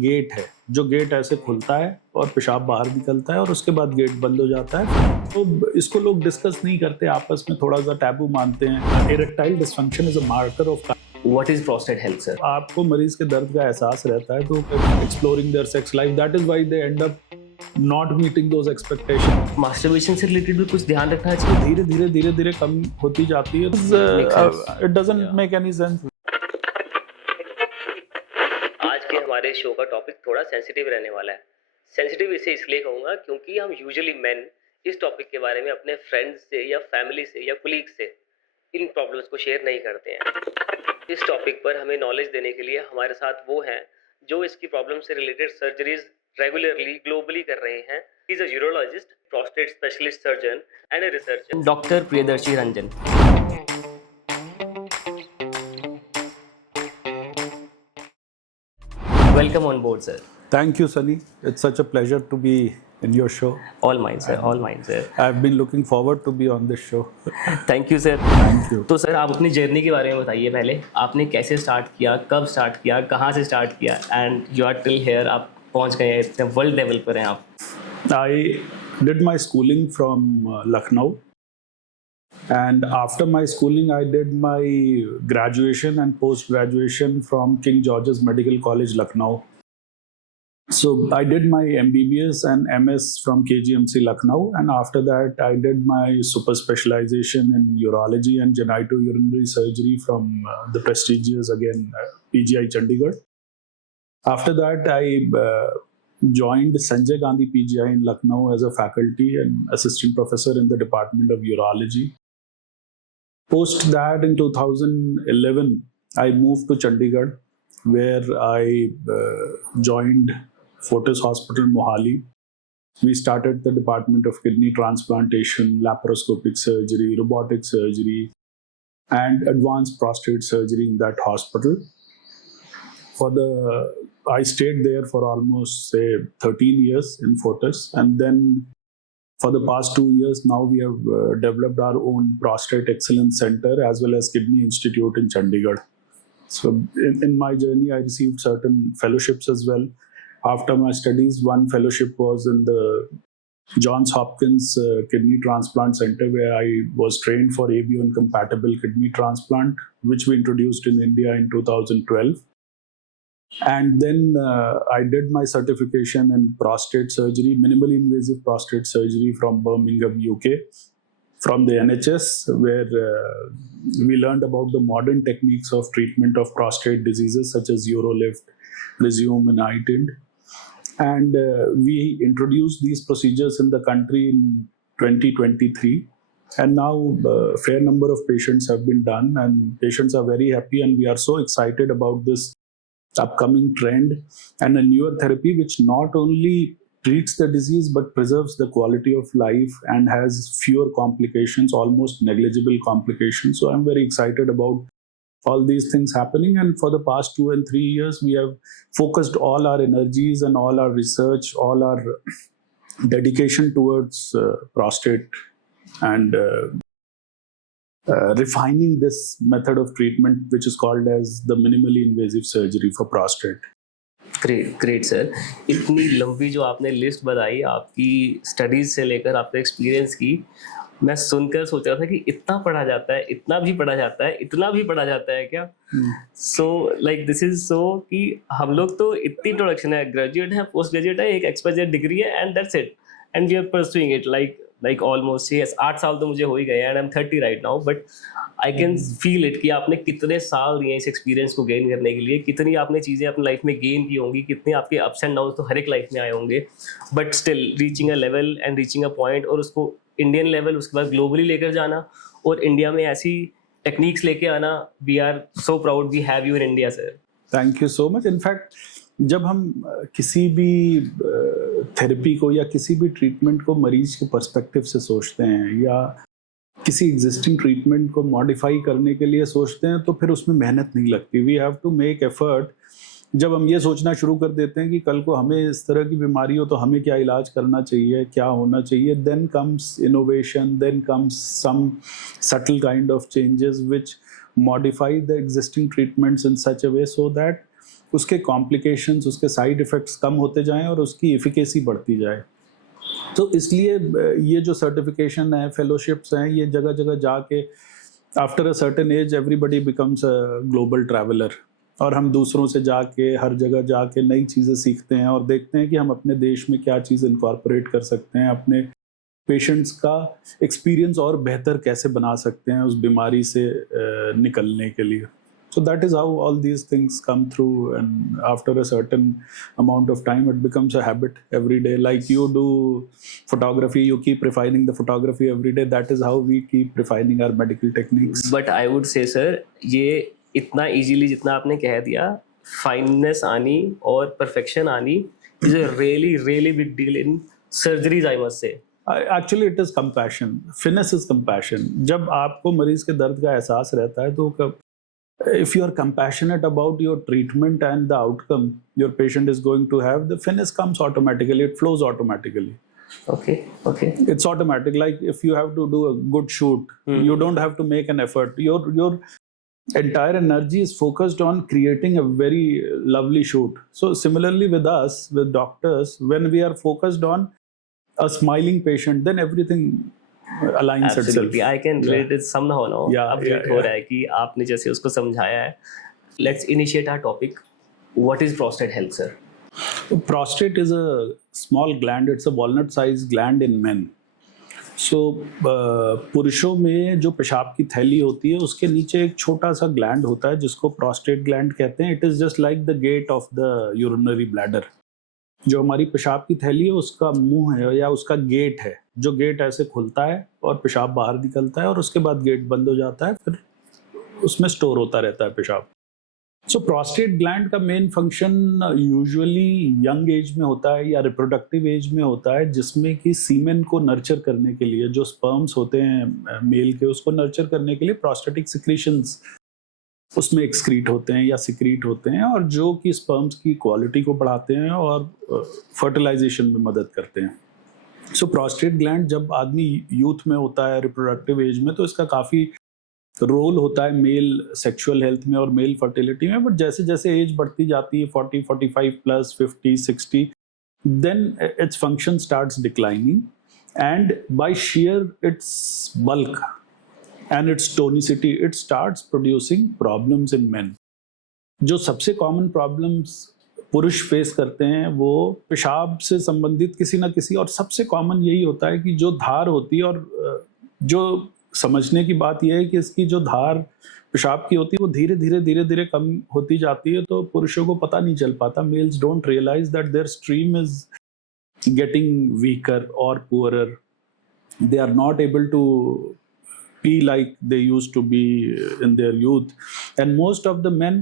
Gate है, जो gate ऐसे खुलता है और पेशाब बाहर निकलता है और उसके बाद गेट बंद हो जाता है। तो इसको लोग डिस्कस नहीं करते, आपस में थोड़ा सा टैबू मानते हैं। Erectile dysfunction is a marker of What is prostate health, sir? आपको मरीज के दर्द का एहसास रहता है तो exploring there sex life, that is why they and up not meeting those expectation. Masturbation से रिलेटेड भी कुछ ध्यान रखना चाहिए। धीरे धीरे कम होती जाती है। It doesn't make any sense. आज के हमारे शो का टॉपिक थोड़ा सेंसिटिव रहने वाला है। सेंसिटिव इसे इसलिए कहूँगा क्योंकि हम यूजुअली मेन इस टॉपिक के बारे में अपने फ्रेंड्स से या फैमिली से या कुलीग से इन प्रॉब्लम्स को शेयर नहीं करते हैं। इस टॉपिक पर हमें नॉलेज देने के लिए हमारे साथ वो हैं जो इसकी प्रॉब्लम से रिलेटेड सर्जरीज रेगुलरली ग्लोबली कर रहे हैं। He is a urologist, prostate specialist surgeon and a researcher, doctor Priyadarshi Ranjan. Welcome on board, sir. Thank you, Sunny. It's such a pleasure to be in your show. All mine, sir. All mine, sir. I've been looking forward to be on this show. Thank you, sir. Thank you. तो sir आप अपनी journey के बारे में बताइए। पहले आपने कैसे स्टार्ट किया, कब स्टार्ट किया, कहाँ से स्टार्ट किया, and you are till here, आप पहुँच गए हैं, इतने वर्ल्ड लेवल पर हैं आप। I did my schooling from Lucknow, and after my schooling, I did my graduation and post-graduation from King George's Medical College, Lucknow. So I did my MBBS and MS from KGMC Lucknow, and after that I did my super specialization in urology and genitourinary surgery from the prestigious PGI Chandigarh. After that I joined Sanjay Gandhi PGI in Lucknow as a faculty and assistant professor in the Department of Urology. Post that in 2011 I moved to Chandigarh, where I joined Fortis Hospital, Mohali. We started the Department of Kidney Transplantation, Laparoscopic Surgery, Robotic Surgery, and Advanced Prostate Surgery in that hospital. I stayed there for almost, say, 13 years in Fortis, and then for the past 2 years now we have developed our own Prostate Excellence Center as well as Kidney Institute in Chandigarh. So in my journey I received certain fellowships as well. After my studies, one fellowship was in the Johns Hopkins Kidney Transplant Center, where I was trained for ABO compatible kidney transplant, which we introduced in India in 2012. And then I did my certification in prostate surgery, minimally invasive prostate surgery from Birmingham, UK, from the NHS, where we learned about the modern techniques of treatment of prostate diseases such as Urolift, Rezum, and iTind. And we introduced these procedures in the country in 2023. And now a fair number of patients have been done, and patients are very happy, and we are so excited about this upcoming trend and a newer therapy which not only treats the disease but preserves the quality of life and has fewer complications, almost negligible complications. So I'm very excited about all these things happening, and for the past 2 and 3 years we have focused all our energies and all our research, all our dedication towards prostate and refining this method of treatment, which is called as the minimally invasive surgery for prostate. Great sir. इतनी लंबी जो आपने list बताई आपकी studies से लेकर आपके experience की, मैं सुनकर सोच रहा था कि इतना पढ़ा जाता है, इतना भी पढ़ा जाता है, इतना भी पढ़ा जाता है क्या? So like this is so कि हम लोग तो इतनी इंट्रोडक्शन है, ग्रेजुएट है, पोस्ट ग्रेजुएट है, एक एक्सपर्ट डिग्री है, and that's it, and we are pursuing it like almost. Yes, 8 साल तो मुझे हो ही गए and I am 30 right now, but I can feel it कि आपने कितने साल दिए इस एक्सपीरियंस को गेन करने के लिए, कितनी आपने चीज़ें अपनी लाइफ में गेन की होंगी, कितने आपके अप्स एंड डाउन तो हर एक लाइफ में आए होंगे, but still reaching a level and reaching a point, और उसको इंडियन लेवल, उसके बाद ग्लोबली लेकर जाना और इंडिया में ऐसी टेक्निक्स लेके आना। We are so proud we have you in India, sir. Thank you so much. In fact जब हम किसी भी थेरेपी को या किसी भी ट्रीटमेंट को मरीज के पर्सपेक्टिव से सोचते हैं या किसी एग्जिस्टिंग ट्रीटमेंट को मॉडिफाई करने के लिए सोचते हैं, तो फिर उसमें मेहनत नहीं लगती। We have to make effort. जब हम ये सोचना शुरू कर देते हैं कि कल को हमें इस तरह की बीमारी हो तो हमें क्या इलाज करना चाहिए, क्या होना चाहिए, then comes innovation, then comes some subtle kind of changes which modify the existing treatments in such a way so that उसके कॉम्प्लिकेशंस, उसके साइड इफ़ेक्ट्स कम होते जाएं और उसकी एफिकेसी बढ़ती जाए। तो इसलिए ये जो सर्टिफिकेशन है, फेलोशिप्स हैं, ये जगह जगह जाके after a certain age everybody becomes a global traveller, और हम दूसरों से जाके हर जगह जाके नई चीज़ें सीखते हैं और देखते हैं कि हम अपने देश में क्या चीज़ इनकॉर्पोरेट कर सकते हैं, अपने पेशेंट्स का एक्सपीरियंस और बेहतर कैसे बना सकते हैं उस बीमारी से निकलने के लिए। So that is how all these things come through, and after a certain amount of time it becomes a habit every day. Like you do photography, you keep refining the photography every day. That is how we keep refining our medical techniques. But I would say sir, ये इतना easily जितना आपने कह दिया, fineness आनी और perfection आनी is a really really big deal in surgeries, I must say. Actually it is compassion. Finesse is compassion. जब आपको मरीज के दर्द का एहसास रहता है तो if you are compassionate about your treatment and the outcome your patient is going to have, the finesse comes automatically, it flows automatically. Okay. It's automatic. Like if you have to do a good shoot, you don't have to make an effort. Your entire energy is focused on creating a very lovely shoot. So similarly with us, with doctors, when we are focused on a smiling patient, then everything aligns itself. Absolutely, I can relate it somehow now. अब relate हो रहा है कि आपने जैसे उसको समझाया है। Let's initiate our topic. What is prostate health, sir? Prostate is a small gland. It's a walnut-sized gland in men. So पुरुषों में जो पेशाब की थैली होती है उसके नीचे एक छोटा सा ग्लैंड होता है जिसको प्रोस्टेट ग्लैंड कहते हैं. It is just like the gate of the urinary bladder. जो हमारी पेशाब की थैली है उसका मुंह है या उसका गेट है, जो गेट ऐसे खुलता है और पेशाब बाहर निकलता है और उसके बाद गेट बंद हो जाता है, फिर उसमें स्टोर होता रहता है पेशाब. सो प्रोस्टेट ग्लैंड का main function usually young age में होता है या रिप्रोडक्टिव एज में होता है, जिसमें कि सीमेन को नर्चर करने के लिए, जो स्पर्म्स होते हैं मेल के, उसको नर्चर करने के लिए प्रोस्टेटिक सिक्रीशंस उसमें एक्सक्रीट होते हैं या सिक्रीट होते हैं, और जो कि स्पर्म्स की क्वालिटी को बढ़ाते हैं और फर्टिलाइजेशन में मदद करते हैं. सो प्रोस्टेट ग्लैंड जब आदमी यूथ में होता है, रिप्रोडक्टिव एज में, तो इसका काफ़ी रोल होता है मेल सेक्सुअल हेल्थ में और मेल फर्टिलिटी में. बट जैसे जैसे एज बढ़ती जाती है 40, 45 plus, 50, 60, then its function starts declining, and by sheer its bulk and its tonicity, it starts producing problems in men. जो सबसे कॉमन प्रॉब्लम्स पुरुष फेस करते हैं वो पेशाब से संबंधित किसी ना किसी, और सबसे कॉमन यही होता है कि जो धार होती है, और जो समझने की बात यह है कि इसकी जो धार पेशाब की होती है वो धीरे धीरे कम होती जाती है, तो पुरुषों को पता नहीं चल पाता. Males don't realise that their stream is getting weaker और poorer. They are not able to be like they used to be in their youth, and most of the men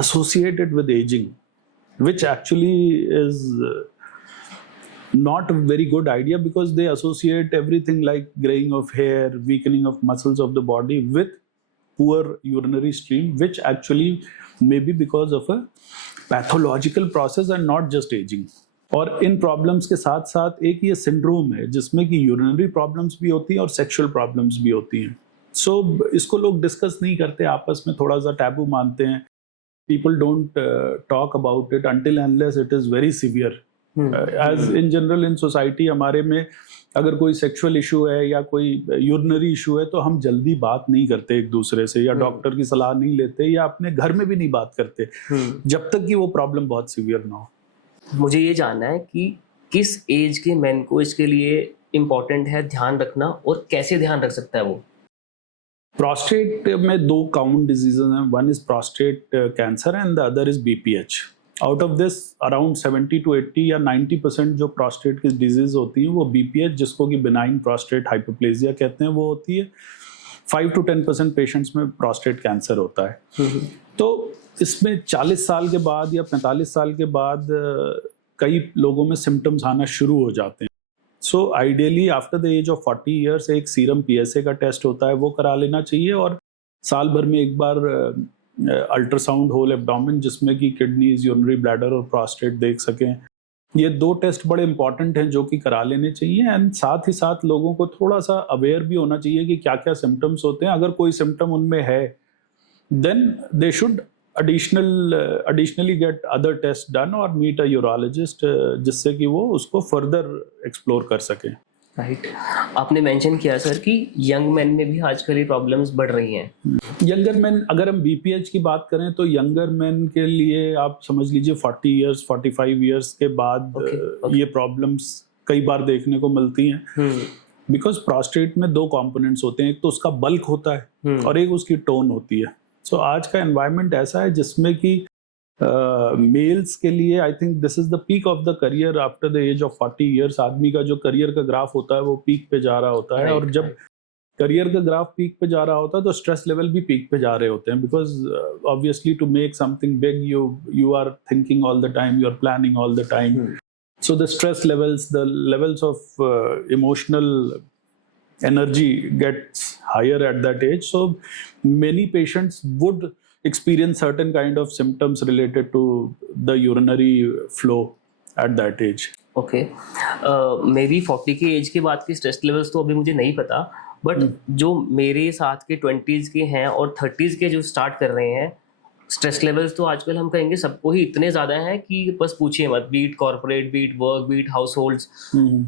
associate it with aging, which actually is not a very good idea, because they associate everything like graying of hair, weakening of muscles of the body with poor urinary stream, which actually may be because of a pathological process and not just aging. और इन problems के साथ साथ एक ये syndrome है जिसमें कि urinary problems भी होती हैं और सेक्सुअल प्रॉब्लम्स भी होती हैं. सो इसको लोग डिस्कस नहीं करते, आपस में थोड़ा सा टैबू मानते हैं. People don't talk about it until unless it is very severe. As in general in society हमारे में अगर कोई सेक्सुअल इशू है या कोई यूरिनरी इशू है तो हम जल्दी बात नहीं करते एक दूसरे से, या डॉक्टर की सलाह नहीं लेते, या अपने घर में भी नहीं बात करते जब तक कि वो प्रॉब्लम बहुत सीवियर ना हो. मुझे ये जानना है कि किस एज के मैन को इसके लिए इम्पोर्टेंट है ध्यान रखना, और कैसे ध्यान रख सकता है वो? प्रोस्टेट में दो कॉमन डिजीजेज हैं. One is prostate cancer and the other is BPH. Out of this around 70 to 80 या 90% जो प्रोस्टेट की डिजीज होती है वो BPH, जिसको कि बिनाइन प्रोस्टेट हाइपोप्लेजिया कहते हैं, वो होती है. 5 to 10% पेशेंट्स में प्रोस्टेट कैंसर होता है. तो इसमें 40 साल के बाद या 45 साल के बाद कई लोगों में सिम्टम्स आना शुरू हो जाते हैं. So ideally after the age of 40 ईयर्स एक सीरम PSA का टेस्ट होता है, वो करा लेना चाहिए, और साल भर में एक बार अल्ट्रासाउंड होल एब्डोमेन, जिसमें कि किडनीज, यूरिनरी ब्लैडर और प्रोस्टेट देख सकें. ये दो टेस्ट बड़े इंपॉर्टेंट हैं जो कि करा लेने चाहिए. एंड साथ ही साथ लोगों को थोड़ा सा अवेयर भी होना चाहिए कि क्या क्या सिम्टम्स होते हैं. अगर कोई सिम्टम उनमें है then they should additionally get other tests done or meet a urologist जिससे कि वो उसको further explore कर सकें. राइट. आपने मेंशन किया सर कि यंग मैन में भी आजकल ये प्रॉब्लम्स बढ़ रही हैं. यंगर मैन, अगर हम BPH की बात करें तो यंगर मैन के लिए आप समझ लीजिए 40 इयर्स 45 इयर्स के बाद ये प्रॉब्लम्स कई बार देखने को मिलती हैं. बिकॉज प्रोस्टेट में दो कंपोनेंट्स होते हैं, एक तो उसका बल्क होता है और एक उसकी टोन होती है. सो आज का एनवायरनमेंट ऐसा है जिसमें कि मेल्स के लिए I think this is the peak of the career. After the age of 40 years आदमी का जो करियर का ग्राफ होता है वो पीक पे जा रहा होता है. और जब करियर का ग्राफ पीक पे जा रहा होता है तो स्ट्रेस लेवल भी पीक पे जा रहे होते हैं. Because obviously to make something big you are thinking all the time, you are planning all the time. So the stress levels, the levels of emotional energy gets higher at that age. So many patients would experience certain kind of symptoms related to the urinary flow at that age. Okay. मेरी 40 के as के बाद की stress levels तो अभी मुझे नहीं पता, बट जो मेरे साथ के 20s के हैं और 30s के जो स्टार्ट कर रहे हैं, स्ट्रेस लेवल्स तो आजकल हम कहेंगे सबको ही इतने ज़्यादा हैं कि बस पूछिए मत. Beat corporate, beat work, beat households.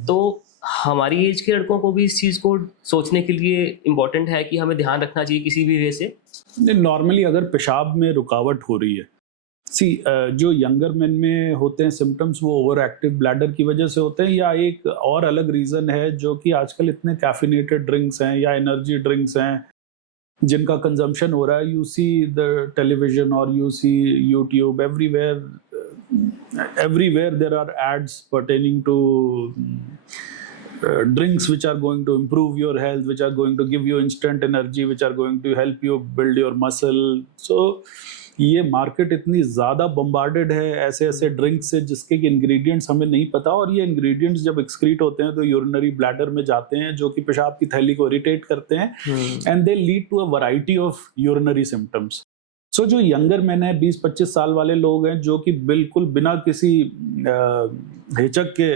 तो हमारी एज के लड़कों को भी इस चीज़ को सोचने के लिए इम्पोर्टेंट है कि हमें ध्यान रखना चाहिए किसी भी वे से. नॉर्मली अगर पेशाब में रुकावट हो रही है, जो यंगर मैन में होते हैं सिम्टम्स वो ओवर एक्टिव ब्लैडर की वजह से होते हैं, या एक और अलग रीज़न है जो कि आजकल इतने कैफिनेटेड ड्रिंक्स हैं या एनर्जी ड्रिंक्स हैं जिनका कंजम्पशन हो रहा है. यू सी द टेलीविजन और you see YouTube, everywhere there are ads pertaining to drinks which are going to improve your health, which are going to give you instant energy, which are going to help you build your muscle. So ये market इतनी ज़्यादा bombarded है ऐसे ऐसे drinks से जिसके ingredients हमें नहीं पता, और ये इंग्रेडिएंट्स जब एक्सक्रीट होते हैं तो यूरिनरी ब्लैडर में जाते हैं जो कि पेशाब की थैली को इरिटेट करते हैं and they lead to a variety of urinary symptoms. So जो यंगर मैन है, 20-25 साल वाले लोग हैं जो कि बिल्कुल बिना किसी हिचक के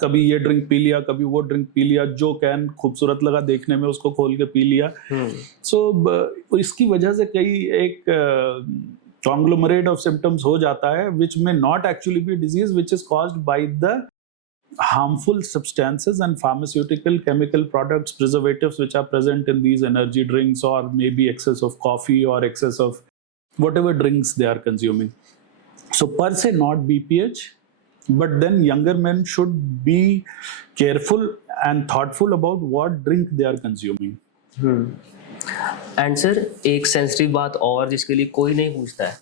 कभी ये ड्रिंक पी लिया, कभी वो ड्रिंक पी लिया, जो कैन खूबसूरत लगा देखने में उसको खोल के पी लिया. सो इसकी वजह से कई एक कॉन्ग्लोमरेट ऑफ सिम्टम्स हो जाता है विच में not actually be disease, which is caused by the harmful substances and pharmaceutical chemical products, preservatives which are present in these energy drinks, or maybe excess of coffee or excess of whatever drinks they are consuming. So per se not BPH, but then younger men should be careful and thoughtful about what drink they are consuming. And sir एक sensitive बात और जिसके लिए कोई नहीं पूछता है,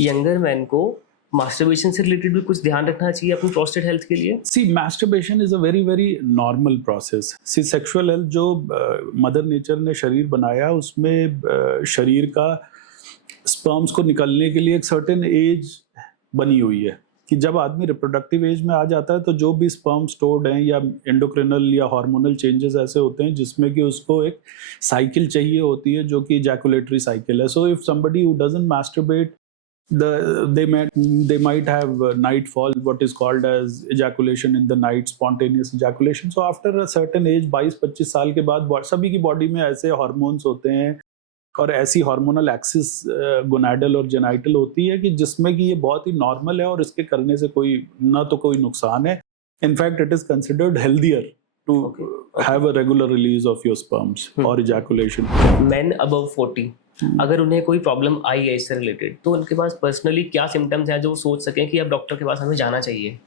younger man को मास्टरबेशन से रिलेटेड भी कुछ ध्यान रखना चाहिए अपनी प्रोस्टेट हेल्थ के लिए. See masturbation is a very very normal process. See sexual health जो मदर नेचर ने शरीर बनाया उसमें शरीर का स्पर्म्स को निकलने के लिए एक सर्टेन एज बनी हुई है कि जब आदमी रिप्रोडक्टिव एज में आ जाता है तो जो भी स्पर्म स्टोर्ड हैं या एंडोक्रिनल या हार्मोनल चेंजेस ऐसे होते हैं जिसमें कि उसको एक साइकिल चाहिए होती है जो कि इजैकुलेटरी साइकिल है. So if somebody who doesn't masturbate, they might have nightfall, what is called as ejaculation in the night, spontaneous ejaculation. So after a certain age 22-25 साल के बाद सभी की बॉडी में ऐसे हार्मोन्स होते हैं और ऐसी हार्मोनल एक्सिस गोनाडल और जेनाइटल होती है कि जिसमें कि ये बहुत ही नॉर्मल है और इसके करने से कोई ना तो कोई नुकसान है. In fact it is considered healthier to have a regular release of your sperms और इजैकुलेशन. मेन अबव 40 अगर उन्हें कोई प्रॉब्लम आई है इससे रिलेटेड तो उनके पास पर्सनली क्या सिम्टम्स हैं जो वो सोच सकें कि अब डॉक्टर के पास हमें जाना चाहिए?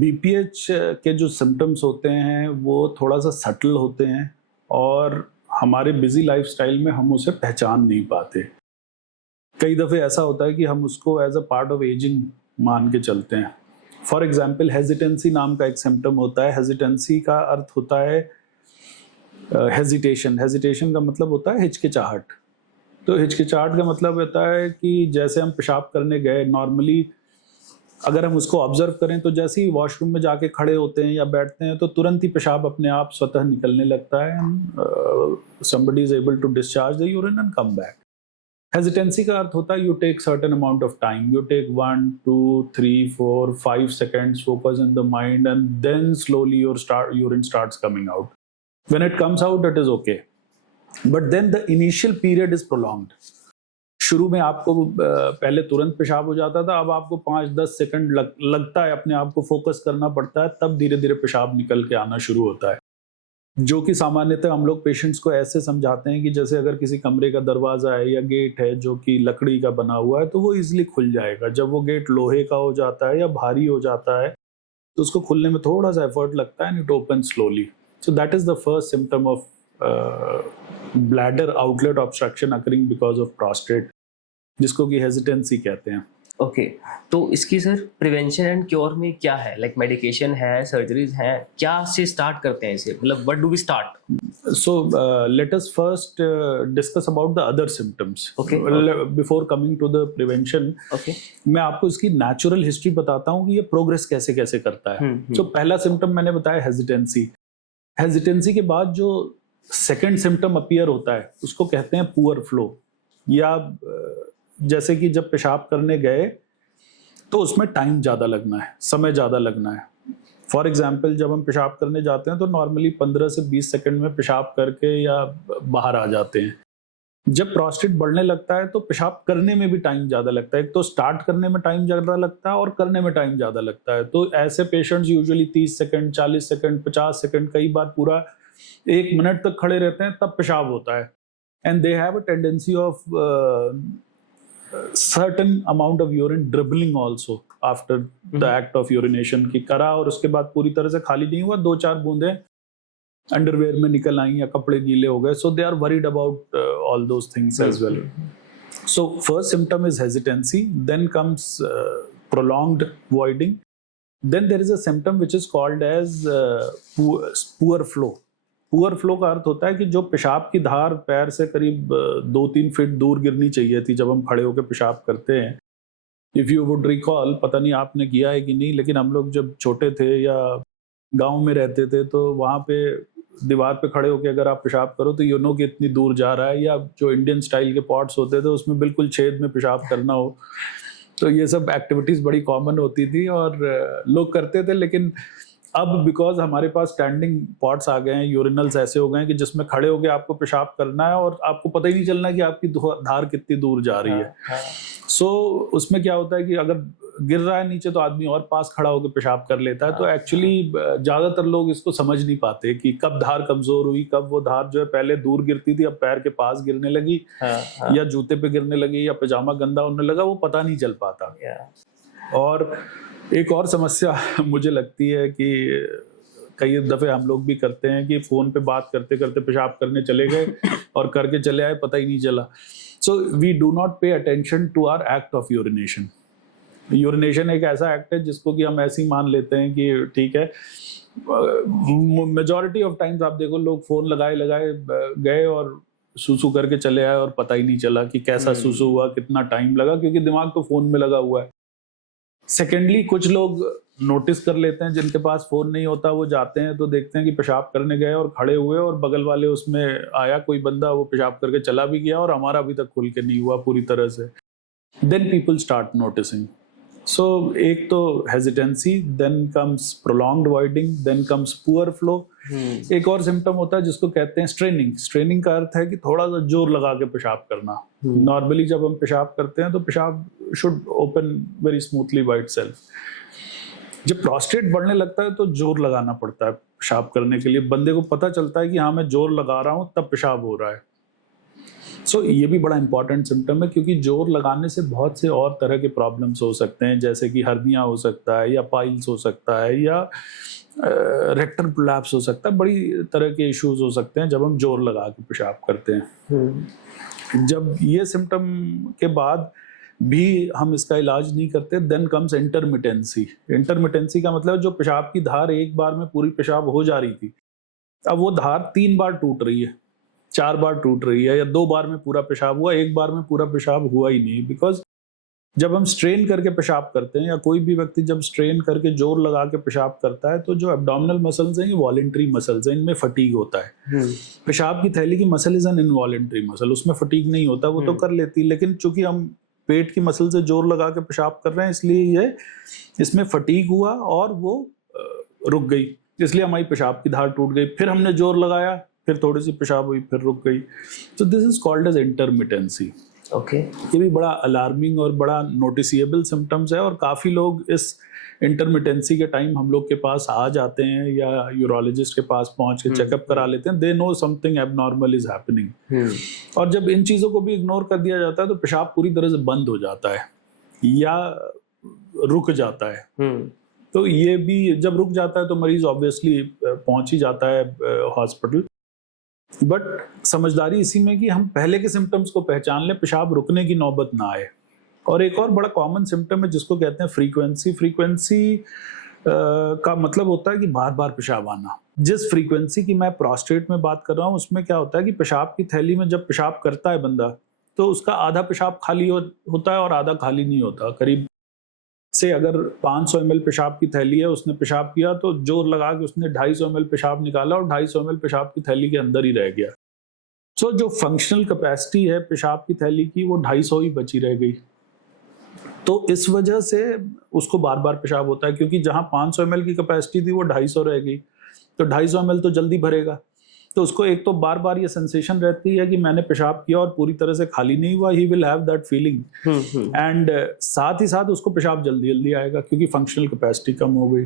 BPH के जो सिम्टम्स होते हैं वो थोड़ा सा सटल होते हैं और हमारे बिजी लाइफस्टाइल में हम उसे पहचान नहीं पाते. कई दफ़े ऐसा होता है कि हम उसको as a part of ageing मान के चलते हैं. फॉर एग्जाम्पल हेजिटेंसी नाम का एक सिम्टम होता है. हेजिटेंसी का अर्थ होता है हेजिटेशन. हेजिटेशन का मतलब होता है हिचकिचाहट. तो हिचकिचाहट का मतलब होता है कि जैसे हम पेशाब करने गए, नॉर्मली अगर हम उसको ऑब्जर्व करें तो जैसे ही वॉशरूम में जाके खड़े होते हैं या बैठते हैं तो तुरंत ही पेशाब अपने आप स्वतः निकलने लगता है. somebody is able to discharge the urine and come back. Hesitancy का अर्थ होता है you take certain amount of time. You take 1, 2, 3, 4, 5 seconds, focus in the mind, and then slowly your urine starts coming out. When it comes out, it is okay. But then the initial period is prolonged. शुरू में आपको पहले तुरंत पेशाब हो जाता था, अब आपको 5-10 सेकंड लगता है, अपने आप को फोकस करना पड़ता है, तब धीरे धीरे पेशाब निकल के आना शुरू होता है। जो कि सामान्यतः हम लोग पेशेंट्स को ऐसे समझाते हैं कि जैसे अगर किसी कमरे का दरवाज़ा है या गेट है जो कि लकड़ी का बना हुआ है तो वो इजीली खुल जाएगा। जब वो गेट लोहे का हो जाता है या भारी हो जाता है तो उसको खुलने में थोड़ा सा एफर्ट लगता है and it open slowly. So that is the first symptom of bladder outlet obstruction occurring because of prostate, जिसको कि हेजिटेंसी कहते हैं। ओके, तो इसकी सर प्रिवेंशन एंड क्योर में क्या है? लाइक मेडिकेशन है, सर्जरीज हैं, क्या से स्टार्ट करते हैं इसे, मतलब what do we start? So let us first discuss about the other symptoms. Okay. Before coming to the prevention, okay, मैं आपको इसकी नेचुरल हिस्ट्री बताता हूँ कि ये प्रोग्रेस कैसे कैसे करता है। So पहला सिम्टम मैंने बताया हेजिटेंसी। हेजिटेंसी के बाद जो सेकंड सिम्टम अपीयर होता है उसको कहते हैं पुअर फ्लो, या जैसे कि जब पेशाब करने गए तो उसमें टाइम ज़्यादा लगना है, समय ज़्यादा लगना है। फॉर एग्जाम्पल जब हम पेशाब करने जाते हैं तो नॉर्मली 15 से 20 सेकंड में पेशाब करके या बाहर आ जाते हैं। जब प्रोस्टेट बढ़ने लगता है तो पेशाब करने में भी टाइम ज़्यादा लगता है। एक तो स्टार्ट करने में टाइम ज़्यादा लगता है और करने में टाइम ज़्यादा लगता है। तो ऐसे patients usually 30 second, 40 second, 50 second, कई बार पूरा 1 मिनट तक खड़े रहते हैं, तब पेशाब होता है। And they have a tendency of certain amount of urine dribbling also after the act of urination, की करा और उसके बाद पूरी तरह से खाली नहीं हुआ, 2-4 बूंदें अंडरवेयर में निकल आई या कपड़े गीले हो गए, so they are worried about all those things as well. So first symptom is hesitancy, then comes prolonged voiding, then there is a symptom which is called as poor flow. Poor flow का अर्थ होता है कि जो पेशाब की धार पैर से करीब 2-3 फीट दूर गिरनी चाहिए थी जब हम खड़े होकर पेशाब करते हैं। इफ़ यू वुड रिकॉल, पता नहीं आपने किया है कि नहीं, लेकिन हम लोग जब छोटे थे या गांव में रहते थे तो वहाँ पे दीवार पे खड़े होकर अगर आप पेशाब करो तो यू नो कि इतनी दूर जा रहा है। या जो इंडियन स्टाइल के पॉट्स होते थे उसमें बिल्कुल छेद में पेशाब करना हो, तो ये सब एक्टिविटीज़ बड़ी कॉमन होती थी और लोग करते थे। लेकिन अब बिकॉज हमारे पास स्टैंडिंग पॉट्स आ गए हैं, यूरिनल्स ऐसे हो गए हैं कि जिसमें खड़े होके आपको पेशाब करना है और आपको पता ही नहीं चलना कि आपकी धार कितनी दूर जा रही है। सो उसमें क्या होता है कि अगर गिर रहा है नीचे तो आदमी और पास खड़ा होकर पेशाब कर लेता है। तो एक्चुअली ज़्यादातर लोग इसको समझ नहीं पाते कि कब धार कमज़ोर हुई, कब वो धार जो है पहले दूर गिरती थी अब पैर के पास गिरने लगी, या जूते पे गिरने लगी, या पजामा गंदा होने लगा, वो पता नहीं चल पाता। और एक और समस्या मुझे लगती है कि कई दफ़े हम लोग भी करते हैं कि फ़ोन पे बात करते करते पेशाब करने चले गए और करके चले आए, पता ही नहीं चला। So we do not pay attention to our act of urination. Urination एक ऐसा एक्ट है जिसको कि हम ऐसे ही मान लेते हैं कि ठीक है। मेजॉरिटी ऑफ टाइम्स आप देखो लोग फ़ोन लगाए गए और सूसू करके चले आए और पता ही नहीं चला कि कैसा सूसू हुआ, कितना टाइम लगा, क्योंकि दिमाग तो फ़ोन में लगा हुआ है। सेकेंडली कुछ लोग नोटिस कर लेते हैं, जिनके पास फ़ोन नहीं होता वो जाते हैं तो देखते हैं कि पेशाब करने गए और खड़े हुए और बगल वाले उसमें आया कोई बंदा, वो पेशाब करके चला भी गया और हमारा अभी तक खुल के नहीं हुआ पूरी तरह से। Then people start noticing. So एक तो hesitancy, then comes prolonged voiding, then comes poor flow. एक और सिम्टम होता है जिसको कहते हैं स्ट्रेनिंग। स्ट्रेनिंग का अर्थ है कि थोड़ा सा जोर लगा के पेशाब करना। नॉर्मली जब हम पेशाब करते हैं तो पेशाब should open very smoothly by itself. जब प्रोस्टेट बढ़ने लगता है तो जोर लगाना पड़ता है पेशाब करने के लिए। बंदे को पता चलता है कि हाँ मैं जोर लगा रहा हूँ तब पेशाब हो रहा है। सो ये भी बड़ा इंपॉर्टेंट सिम्टम है, क्योंकि जोर लगाने से बहुत से और तरह के प्रॉब्लम्स हो सकते हैं, जैसे कि हर्निया हो सकता है, या पाइल्स हो सकता है, या रेक्टल प्रोलैप्स हो सकता है। बड़ी तरह के इश्यूज हो सकते हैं जब हम जोर लगा के पेशाब करते हैं। जब ये सिम्टम के बाद भी हम इसका इलाज नहीं करते, देन कम्स इंटरमिटेंसी। इंटरमिटेंसी का मतलब जो पेशाब की धार एक बार में पूरी पेशाब हो जा रही थी, अब वो धार 3 बार टूट रही है, 4 बार टूट रही है, या 2 बार में पूरा पेशाब हुआ, 1 बार में पूरा पेशाब हुआ ही नहीं। बिकॉज जब हम स्ट्रेन करके पेशाब करते हैं, या कोई भी व्यक्ति जब स्ट्रेन करके जोर लगा के पेशाब करता है, तो जो एब्डोमिनल मसल्स हैं ये वॉलेंट्री मसल्स हैं, इनमें फटीग होता है। पेशाब की थैली की muscle is an involuntary muscle, उसमें फटीग नहीं होता, वो तो कर लेती। लेकिन चूंकि हम पेट की मसल से जोर लगा के पेशाब कर रहे हैं, इसलिए ये इसमें फटीग हुआ और वो रुक गई, इसलिए हमारी पेशाब की धार टूट गई। फिर हमने जोर लगाया, फिर थोड़ी सी पेशाब हुई, फिर रुक गई। तो this is called as intermittency. Okay. ये भी बड़ा अलार्मिंग और बड़ा नोटिसिएबल सिम्टम्स है, और काफ़ी लोग इस इंटरमिटेंसी के टाइम हम लोग के पास आ जाते हैं या यूरोलॉजिस्ट के पास पहुंच के चेकअप करा लेते हैं। They know something abnormal is happening, और जब इन चीज़ों को भी इग्नोर कर दिया जाता है तो पेशाब पूरी तरह से बंद हो जाता है या रुक जाता है। तो ये भी जब रुक जाता है तो मरीज ऑब्वियसली पहुंच ही जाता है हॉस्पिटल। बट समझदारी इसी में कि हम पहले के सिम्टम्स को पहचान लें, पेशाब रुकने की नौबत ना आए। और एक और बड़ा कॉमन सिम्टम है जिसको कहते हैं फ्रीक्वेंसी। फ्रीक्वेंसी का मतलब होता है कि बार बार पेशाब आना। जिस फ्रीक्वेंसी की मैं प्रोस्टेट में बात कर रहा हूँ उसमें क्या होता है कि पेशाब की थैली में जब पेशाब करता है बंदा तो उसका आधा पेशाब खाली होता है और आधा खाली नहीं होता। करीब से अगर 500 ml पेशाब की थैली है, उसने पेशाब किया तो जोर लगा के उसने 250 ml पेशाब निकाला और 250 ml पेशाब की थैली के अंदर ही रह गया। सो जो फंक्शनल कैपेसिटी है पेशाब की थैली की वो 250 ही बची रह गई। तो इस वजह से उसको बार बार पेशाब होता है, क्योंकि जहां 500 ml की कैपेसिटी थी वो 250 रह गई, तो 250 ml तो जल्दी भरेगा। तो उसको एक तो बार बार ये सेंसेशन रहती है कि मैंने पेशाब किया और पूरी तरह से खाली नहीं हुआ, he will have that feeling, and साथ ही साथ उसको पेशाब जल्दी जल्दी आएगा क्योंकि फंक्शनल कैपेसिटी कम हो गई।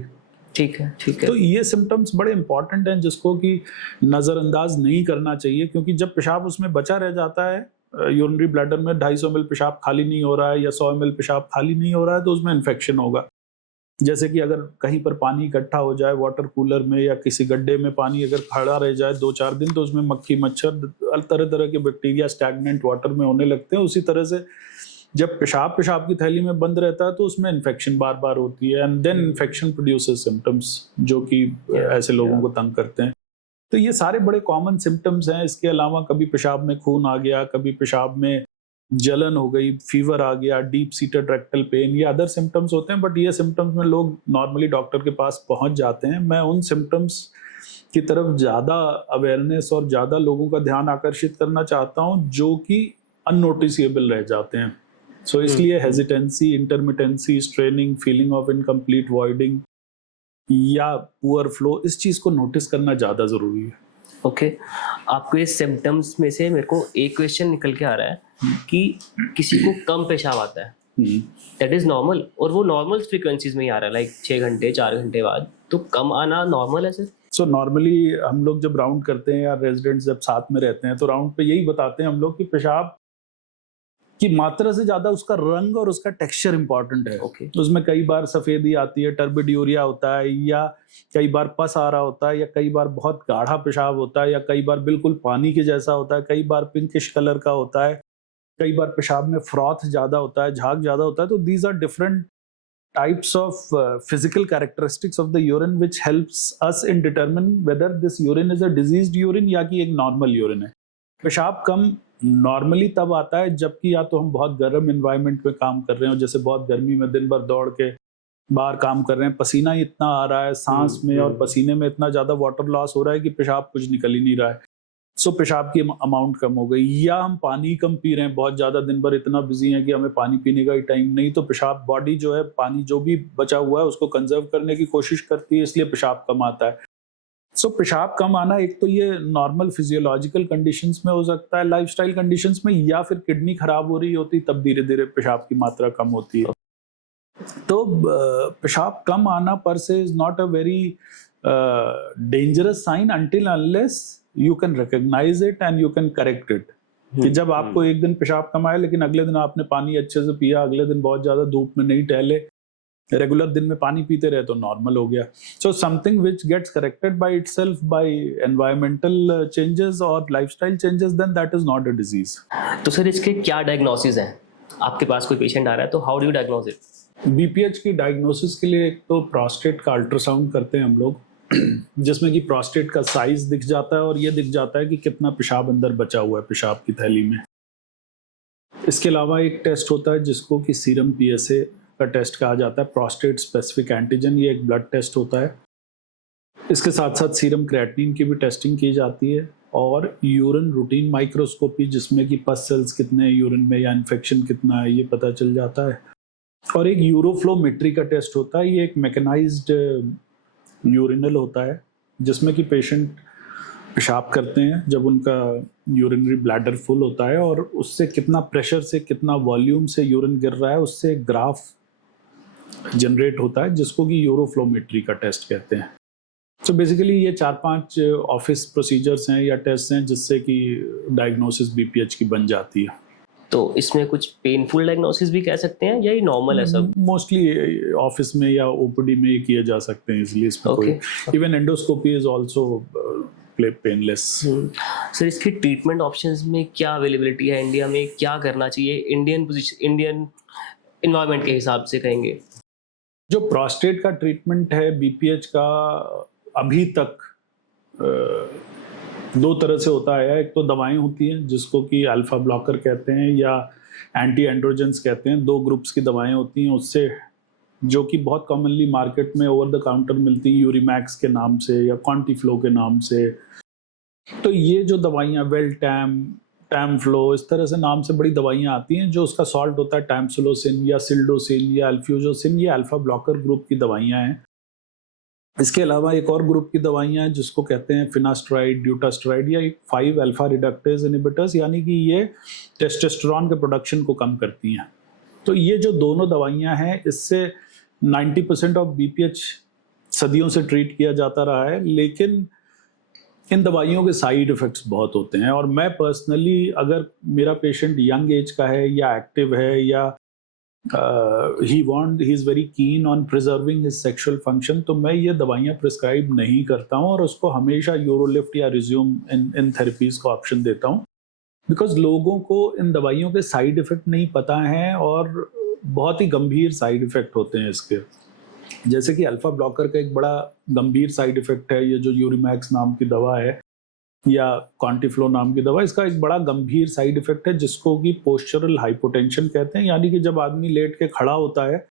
ठीक है, ठीक है। तो ये सिम्टम्स बड़े इंपॉर्टेंट हैं जिसको कि नज़रअंदाज नहीं करना चाहिए, क्योंकि जब पेशाब उसमें बचा रह जाता है यूरिनरी ब्लैडर में, 250 ml पेशाब खाली नहीं हो रहा है या 100 ml पेशाब खाली नहीं हो रहा है, तो उसमें इन्फेक्शन होगा। जैसे कि अगर कहीं पर पानी इकट्ठा हो जाए वाटर कूलर में या किसी गड्ढे में पानी अगर खड़ा रह जाए 2-4 दिन, तो उसमें मक्खी मच्छर तरह तरह के बैक्टीरिया स्टैग्नेंट वाटर में होने लगते हैं। उसी तरह से जब पेशाब की थैली में बंद रहता है तो उसमें इन्फेक्शन बार बार होती है, and then infection produces symptoms जो कि ऐसे लोगों को तंग करते हैं। तो ये सारे बड़े कॉमन सिम्टम्स हैं। इसके अलावा कभी पेशाब में खून आ गया, कभी पेशाब में जलन हो गई, फीवर आ गया, डीप सीटेड रेक्टल पेन, ये अदर सिम्टम्स होते हैं। बट ये सिम्टम्स में लोग नॉर्मली डॉक्टर के पास पहुंच जाते हैं। मैं उन सिम्टम्स की तरफ ज़्यादा अवेयरनेस और ज़्यादा लोगों का ध्यान आकर्षित करना चाहता हूं जो कि अननोटिसेबल रह जाते हैं। सो इसलिए hesitancy, intermittency, straining, feeling of incomplete voiding या पुअर फ्लो, इस चीज़ को नोटिस करना ज़्यादा ज़रूरी है। ओके, आपके सिम्टम्स में से मेरे को एक क्वेश्चन निकल के आ रहा है कि किसी को कम पेशाब आता है, दैट इज नॉर्मल, और वो नॉर्मल फ्रीक्वेंसीज में ही आ रहा है, लाइक 6 घंटे 4 घंटे बाद, तो कम आना नॉर्मल है सर? सो नॉर्मली हम लोग जब राउंड करते हैं या रेजिडेंट्स जब साथ में रहते हैं तो राउंड पे यही बताते हैं हम लोग कि पेशाब की मात्रा से ज्यादा उसका रंग और उसका टेक्सचर इंपॉर्टेंट है। Okay. उसमें कई बार सफेदी आती है, टर्बिड्यूरिया होता है, या कई बार पस आ रहा होता है, या कई बार बहुत गाढ़ा पेशाब होता है, या कई बार बिल्कुल पानी के जैसा होता है, कई बार पिंकिश कलर का होता है, कई बार पेशाब में फ्रॉथ ज्यादा होता है, झाग ज्यादा होता है। तो these are different types of physical characteristics of the urine which helps us in determine whether this urine is a diseased urine या कि एक normal urine है। पेशाब कम नॉर्मली तब आता है जबकि या तो हम बहुत गर्म इन्वायरमेंट में काम कर रहे हो, जैसे बहुत गर्मी में दिन भर दौड़ के बाहर काम कर रहे हैं, पसीना इतना आ रहा है सांस में और पसीने में इतना ज़्यादा वाटर लॉस हो रहा है कि पेशाब कुछ निकल ही नहीं रहा है। सो पेशाब की अमाउंट कम हो गई, या हम पानी कम पी रहे हैं, बहुत ज़्यादा दिन भर इतना बिजी है कि हमें पानी पीने का ही टाइम नहीं, तो पेशाब बॉडी जो है पानी जो भी बचा हुआ है उसको कंजर्व करने की कोशिश करती है, इसलिए पेशाब कम आता है। सो पेशाब कम आना एक तो ये नॉर्मल फिजियोलॉजिकल कंडीशंस में हो सकता है, लाइफस्टाइल कंडीशंस में, या फिर किडनी खराब हो रही होती तब धीरे धीरे पेशाब की मात्रा कम होती है। तो पेशाब कम आना पर से is not a very dangerous sign until unless you can recognise it and you can correct it. कि जब आपको एक दिन पेशाब कम आए लेकिन अगले दिन आपने पानी अच्छे से पिया, अगले दिन बहुत ज्यादा धूप में नहीं टहले, रेगुलर दिन में पानी पीते रहे, तो नॉर्मल हो गया। So something which gets corrected by itself by environmental changes और lifestyle changes, then that is not a disease. तो सर इसके क्या डायग्नोसिस हैं? आपके पास कोई पेशेंट आ रहा है तो how do you diagnose it? BPH की डायग्नोसिस के लिए एक तो प्रोस्टेट का अल्ट्रासाउंड करते हैं हम लोग जिसमें कि प्रोस्टेट का साइज दिख जाता है और ये दिख जाता है कि कितना पेशाब अंदर बचा हुआ है पेशाब की थैली में। इसके अलावा एक टेस्ट होता है जिसको कि सीरम पीएसए का टेस्ट कहा जाता है, प्रोस्टेट स्पेसिफिक एंटीजन, ये एक ब्लड टेस्ट होता है। इसके साथ साथ सीरम क्रिएटिनिन की भी टेस्टिंग की जाती है, और यूरिन रूटीन माइक्रोस्कोपी जिसमें कि पस सेल्स कितने हैं यूरिन में या इन्फेक्शन कितना है ये पता चल जाता है। और एक यूरोफ्लोमेट्री का टेस्ट होता है, ये एक मैकेनाइज्ड यूरिनल होता है जिसमें कि पेशेंट पेशाब करते हैं जब उनका यूरिनरी ब्लैडर फुल होता है, और उससे कितना प्रेशर से कितना वॉल्यूम से यूरिन गिर रहा है उससे ग्राफ जनरेट होता है, जिसको कि यूरोफ्लोमेट्री का टेस्ट कहते हैं। तो बेसिकली ये 4-5 ऑफिस प्रोसीजर्स हैं या टेस्ट हैं जिससे कि डायग्नोसिस बीपीएच की बन जाती है। तो इसमें कुछ पेनफुल डायग्नोसिस भी कह सकते हैं या ये नॉर्मल है सब? मोस्टली ऑफिस में या ओपीडी में ये किए जा सकते हैं, इसलिए इसमें Okay. कोई even endoscopy is also play painless. Sir इसकी ट्रीटमेंट ऑप्शंस में क्या अवेलेबिलिटी है इंडिया में, क्या करना चाहिए इंडियन इन्वायरमेंट के हिसाब से कहेंगे? जो प्रोस्टेट का ट्रीटमेंट है बीपीएच का, अभी तक दो तरह से होता है। एक तो दवाएं होती हैं जिसको कि अल्फा ब्लॉकर कहते हैं या एंटी एंड्रोजेंस कहते हैं, 2 ग्रुप्स की दवाएं होती हैं उससे, जो कि बहुत कॉमनली मार्केट में ओवर द काउंटर मिलती हैं, यूरिमैक्स के नाम से या क्वांटिफ्लो के नाम से। तो ये जो दवाइयाँ वेलटैम, टैमफ्लो, इस तरह से नाम से बड़ी दवाइयाँ आती हैं, जो उसका सॉल्ट होता है टैमसुलोसिन या सिल्डोसिन या अल्फ्यूजोसिन, ये अल्फा ब्लॉकर ग्रुप की दवाइयाँ हैं। इसके अलावा एक और ग्रुप की दवाइयाँ हैं जिसको कहते हैं फिनास्ट्राइड, ड्यूटास्ट्राइड या 5 अल्फा रिडक्टेज इनहिबिटर्स, यानी कि ये टेस्टोस्टेरोन के प्रोडक्शन को कम करती हैं। तो ये जो दोनों दवाइयाँ हैं, इससे 90% ऑफ बीपीएच सदियों से ट्रीट किया जाता रहा है, लेकिन इन दवाइयों के साइड इफ़ेक्ट्स बहुत होते हैं। और मैं पर्सनली, अगर मेरा पेशेंट यंग एज का है या एक्टिव है या he is very keen on preserving his sexual function, तो मैं ये दवाइयाँ प्रिस्क्राइब नहीं करता हूँ और उसको हमेशा यूरोलिफ्ट या रिज्यूम इन थेरेपीज़ का ऑप्शन देता हूँ, बिकॉज लोगों को इन दवाइयों के साइड इफ़ेक्ट नहीं पता हैं और बहुत ही गंभीर साइड इफ़ेक्ट होते हैं इसके। जैसे कि अल्फा ब्लॉकर का एक बड़ा गंभीर साइड इफ़ेक्ट है ये जो यूरिमैक्स नाम की दवा है या क्वांटिफ्लो नाम की दवा, इसका एक बड़ा गंभीर साइड इफ़ेक्ट है जिसको कि पोस्चरल हाइपोटेंशन कहते हैं, यानी कि जब आदमी लेट के खड़ा होता है,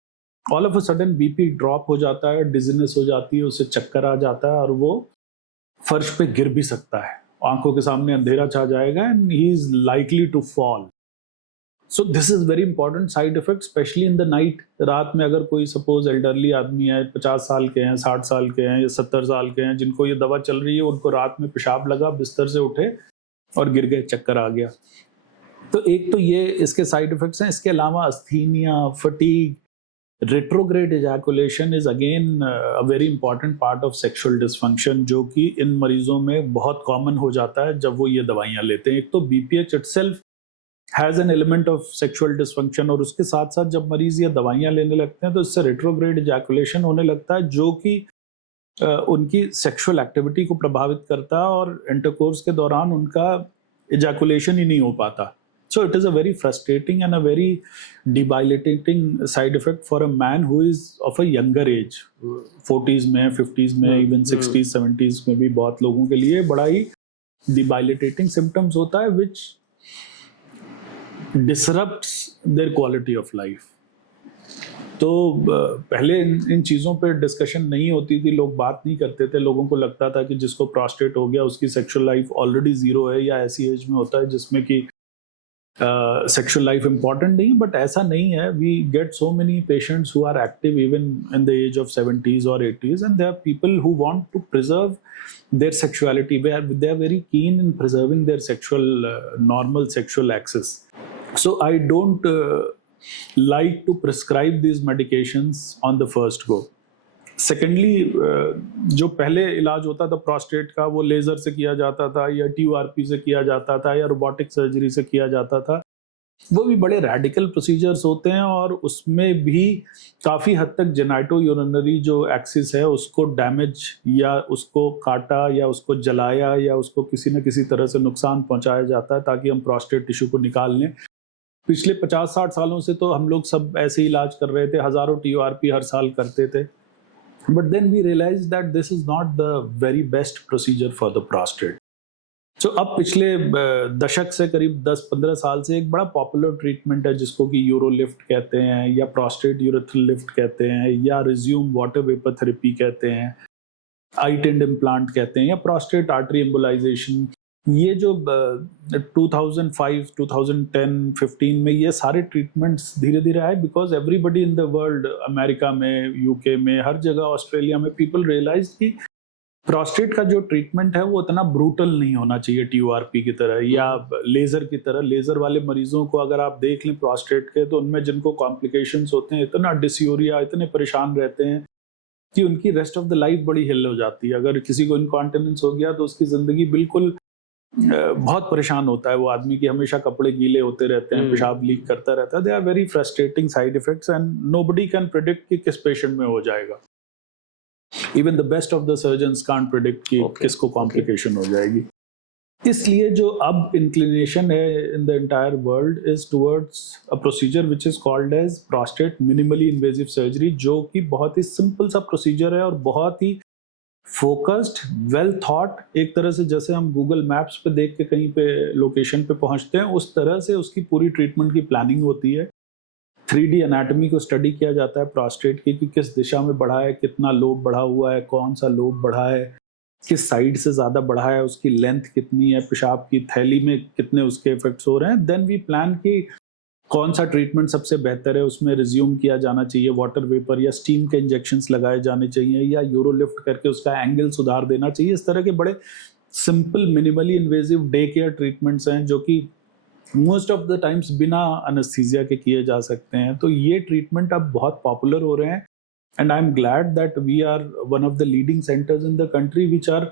all of a sudden BP drop हो जाता है, डिजीनेस हो जाती है, उसे चक्कर आ जाता है और वो फर्श पे गिर भी सकता है, आंखों के सामने अंधेरा छा जाएगा and he is likely to fall. So this is very important side effect, specially in the night. रात में अगर कोई सपोज एल्डरली आदमी है, 50 साल के हैं, 60 साल के हैं या 70 साल के हैं, जिनको ये दवा चल रही है, उनको रात में पेशाब लगा, बिस्तर से उठे और गिर गए, चक्कर आ गया। तो एक तो ये इसके साइड इफेक्ट्स हैं। इसके अलावा asthenia, fatigue, retrograde ejaculation is again a very important part of sexual dysfunction, जो कि इन मरीजों में बहुत कॉमन हो जाता है जब वो ये दवाइयाँ लेते हैं। एक तो BPH itself has an element of sexual dysfunction, और उसके साथ साथ जब मरीज ये दवाइयाँ लेने लगते हैं तो इससे रेट्रोग्रेड इजैकुलेशन होने लगता है, जो कि उनकी सेक्सुअल एक्टिविटी को प्रभावित करता है और इंटरकोर्स के दौरान उनका इजैकुलेशन ही नहीं हो पाता। So it is a very frustrating and a very debilitating side effect for a man who is of a younger age, 40s में, 50s में, even 60s, 70s में भी बहुत लोगों के लिए बड़ा ही debilitating symptoms होता है, which disrupts their quality of life. तो पहले इन चीज़ों पे डिस्कशन नहीं होती थी, लोग बात नहीं करते थे, लोगों को लगता था कि जिसको प्रोस्टेट हो गया उसकी सेक्सुअल लाइफ ऑलरेडी ज़ीरो है, या ऐसी एज में होता है जिसमें कि सेक्सुअल लाइफ इम्पॉर्टेंट नहीं, बट ऐसा नहीं है। We get so many patients who are active even in the age of 70s और 80s, and there are people who want to preserve their sexuality, they are very keen in preserving their sexual normal sexual access. So I don't like to prescribe these medications on the first go. Secondly, जो पहले इलाज होता था prostate का, वो laser से किया जाता था या TURP से किया जाता था या रोबोटिक सर्जरी से किया जाता था। वो भी बड़े रेडिकल प्रोसीजर्स होते हैं और उसमें भी काफ़ी हद तक जेनाइटो यूरिनरी जो एक्सिस है उसको डैमेज या उसको काटा या उसको जलाया या उसको किसी न किसी तरह से नुकसान पहुंचाया जाता है ताकि हम प्रोस्टेट टिश्यू को निकाल लें। पिछले 50-60 सालों से तो हम लोग सब ऐसे ही इलाज कर रहे थे, हज़ारों TURP हर साल करते थे, but then we realize that this is not the very best procedure for the prostate. So अब पिछले दशक से करीब 10-15 साल से एक बड़ा पॉपुलर ट्रीटमेंट है जिसको कि यूरोलिफ्ट कहते हैं या प्रोस्टेट यूरेथ्रल लिफ्ट कहते हैं या रिज्यूम वाटर वेपर थेरेपी कहते हैं, आईटेंड इम्प्लांट कहते हैं या प्रोस्टेट आर्टरी एम्बोलाइजेशन। ये जो 2005, 2010, 15 में ये सारे ट्रीटमेंट्स धीरे धीरे आए, because everybody in the world, America में, यूके में, हर जगह, ऑस्ट्रेलिया में, पीपल रियलाइज कि प्रोस्टेट का जो ट्रीटमेंट है वो इतना ब्रूटल नहीं होना चाहिए TURP की तरह या लेजर की तरह। लेजर वाले मरीजों को अगर आप देख लें प्रोस्टेट के, तो उनमें जिनको कॉम्प्लिकेशंस होते हैं, इतना डिस्यूरिया, इतने परेशान रहते हैं कि उनकी रेस्ट ऑफ द लाइफ बड़ी हिल हो जाती है। अगर किसी को इनकॉन्टिनेंस हो गया तो उसकी जिंदगी बिल्कुल बहुत परेशान होता है वो आदमी की, हमेशा कपड़े गीले होते रहते हैं, पेशाब लीक करता रहता है। They are very frustrating side effects and nobody can predict कि किस पेशेंट में हो जाएगा। Even the best of the surgeons can't predict कि किसको कॉम्प्लिकेशन हो जाएगी। इसलिए जो अब इंक्लिनेशन है in the entire world is towards a procedure which is called as prostate minimally invasive surgery, जो कि बहुत ही सिंपल सा प्रोसीजर है और बहुत ही फोकस्ड, वेल थॉट। एक तरह से जैसे हम गूगल मैप्स पे देख के कहीं पे लोकेशन पे पहुंचते हैं, उस तरह से उसकी पूरी ट्रीटमेंट की प्लानिंग होती है। 3D एनाटॉमी को स्टडी किया जाता है प्रोस्टेट की कि किस दिशा में बढ़ा है, कितना लोब बढ़ा हुआ है, कौन सा लोब बढ़ा है, किस साइड से ज़्यादा बढ़ा है, उसकी लेंथ कितनी है, पेशाब की थैली में कितने उसके इफेक्ट्स हो रहे हैं। देन वी प्लान कि कौन सा ट्रीटमेंट सबसे बेहतर है, उसमें रिज्यूम किया जाना चाहिए, वाटर वेपर या स्टीम के इंजेक्शंस लगाए जाने चाहिए या यूरो लिफ्ट करके उसका एंगल सुधार देना चाहिए। इस तरह के बड़े simple minimally invasive day care treatments हैं जो कि मोस्ट ऑफ द टाइम्स बिना अनेस्थीसिया के किए जा सकते हैं। तो ये ट्रीटमेंट अब बहुत पॉपुलर हो रहे हैं and I'm glad that we are one of the leading centers in the country which are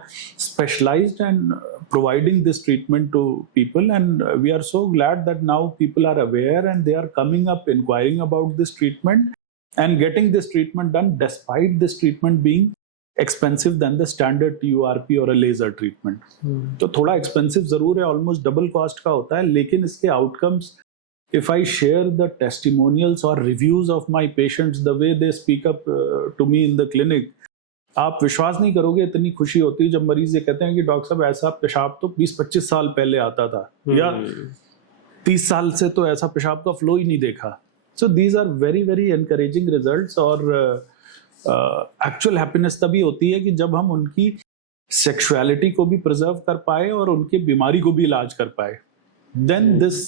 specialized and providing this treatment to people, and we are so glad that now people are aware and they are coming up inquiring about this treatment and getting this treatment done despite this treatment being expensive than the standard TURP or a laser treatment. तो थोड़ा expensive जरूर है, almost double cost का होता है, लेकिन इसके outcomes, if I share the testimonials or reviews of my patients, the way they speak up to me in the clinic, आप विश्वास नहीं करोगे इतनी खुशी होती है जब मरीज ये कहते हैं कि डॉक्टर साहब ऐसा पेशाब तो 20-25 साल पहले आता था या 30 साल से तो ऐसा पेशाब का फ्लो ही नहीं देखा। So these are very very encouraging results. और एक्चुअल हैप्पीनेस तभी होती है कि जब हम उनकी सेक्सुअलिटी को भी प्रिजर्व कर पाए और उनकी बीमारी को भी इलाज कर पाए। then this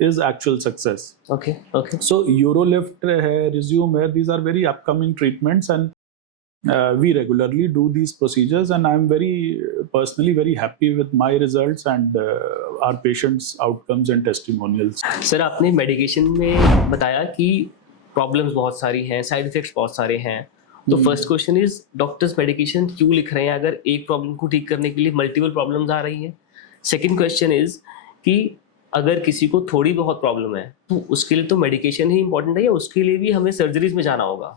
is actual success. Okay. So Eurolift hai, Resume hai, these are very upcoming treatments, and we regularly do these procedures, and I'm personally very happy with my results and our patients' outcomes and testimonials. Sir, आपने medication में बताया कि problems बहुत सारी हैं, side effects बहुत सारे हैं। तो first question is, doctors medication क्यों लिख रहे हैं अगर एक प्रॉब्लम को ठीक करने के लिए मल्टीपल प्रॉब्लम्स आ रही हैं? सेकेंड क्वेश्चन इज कि अगर किसी को थोड़ी बहुत प्रॉब्लम है तो उसके लिए तो मेडिकेशन ही इंपॉर्टेंट है या उसके लिए भी हमें सर्जरीज में जाना होगा?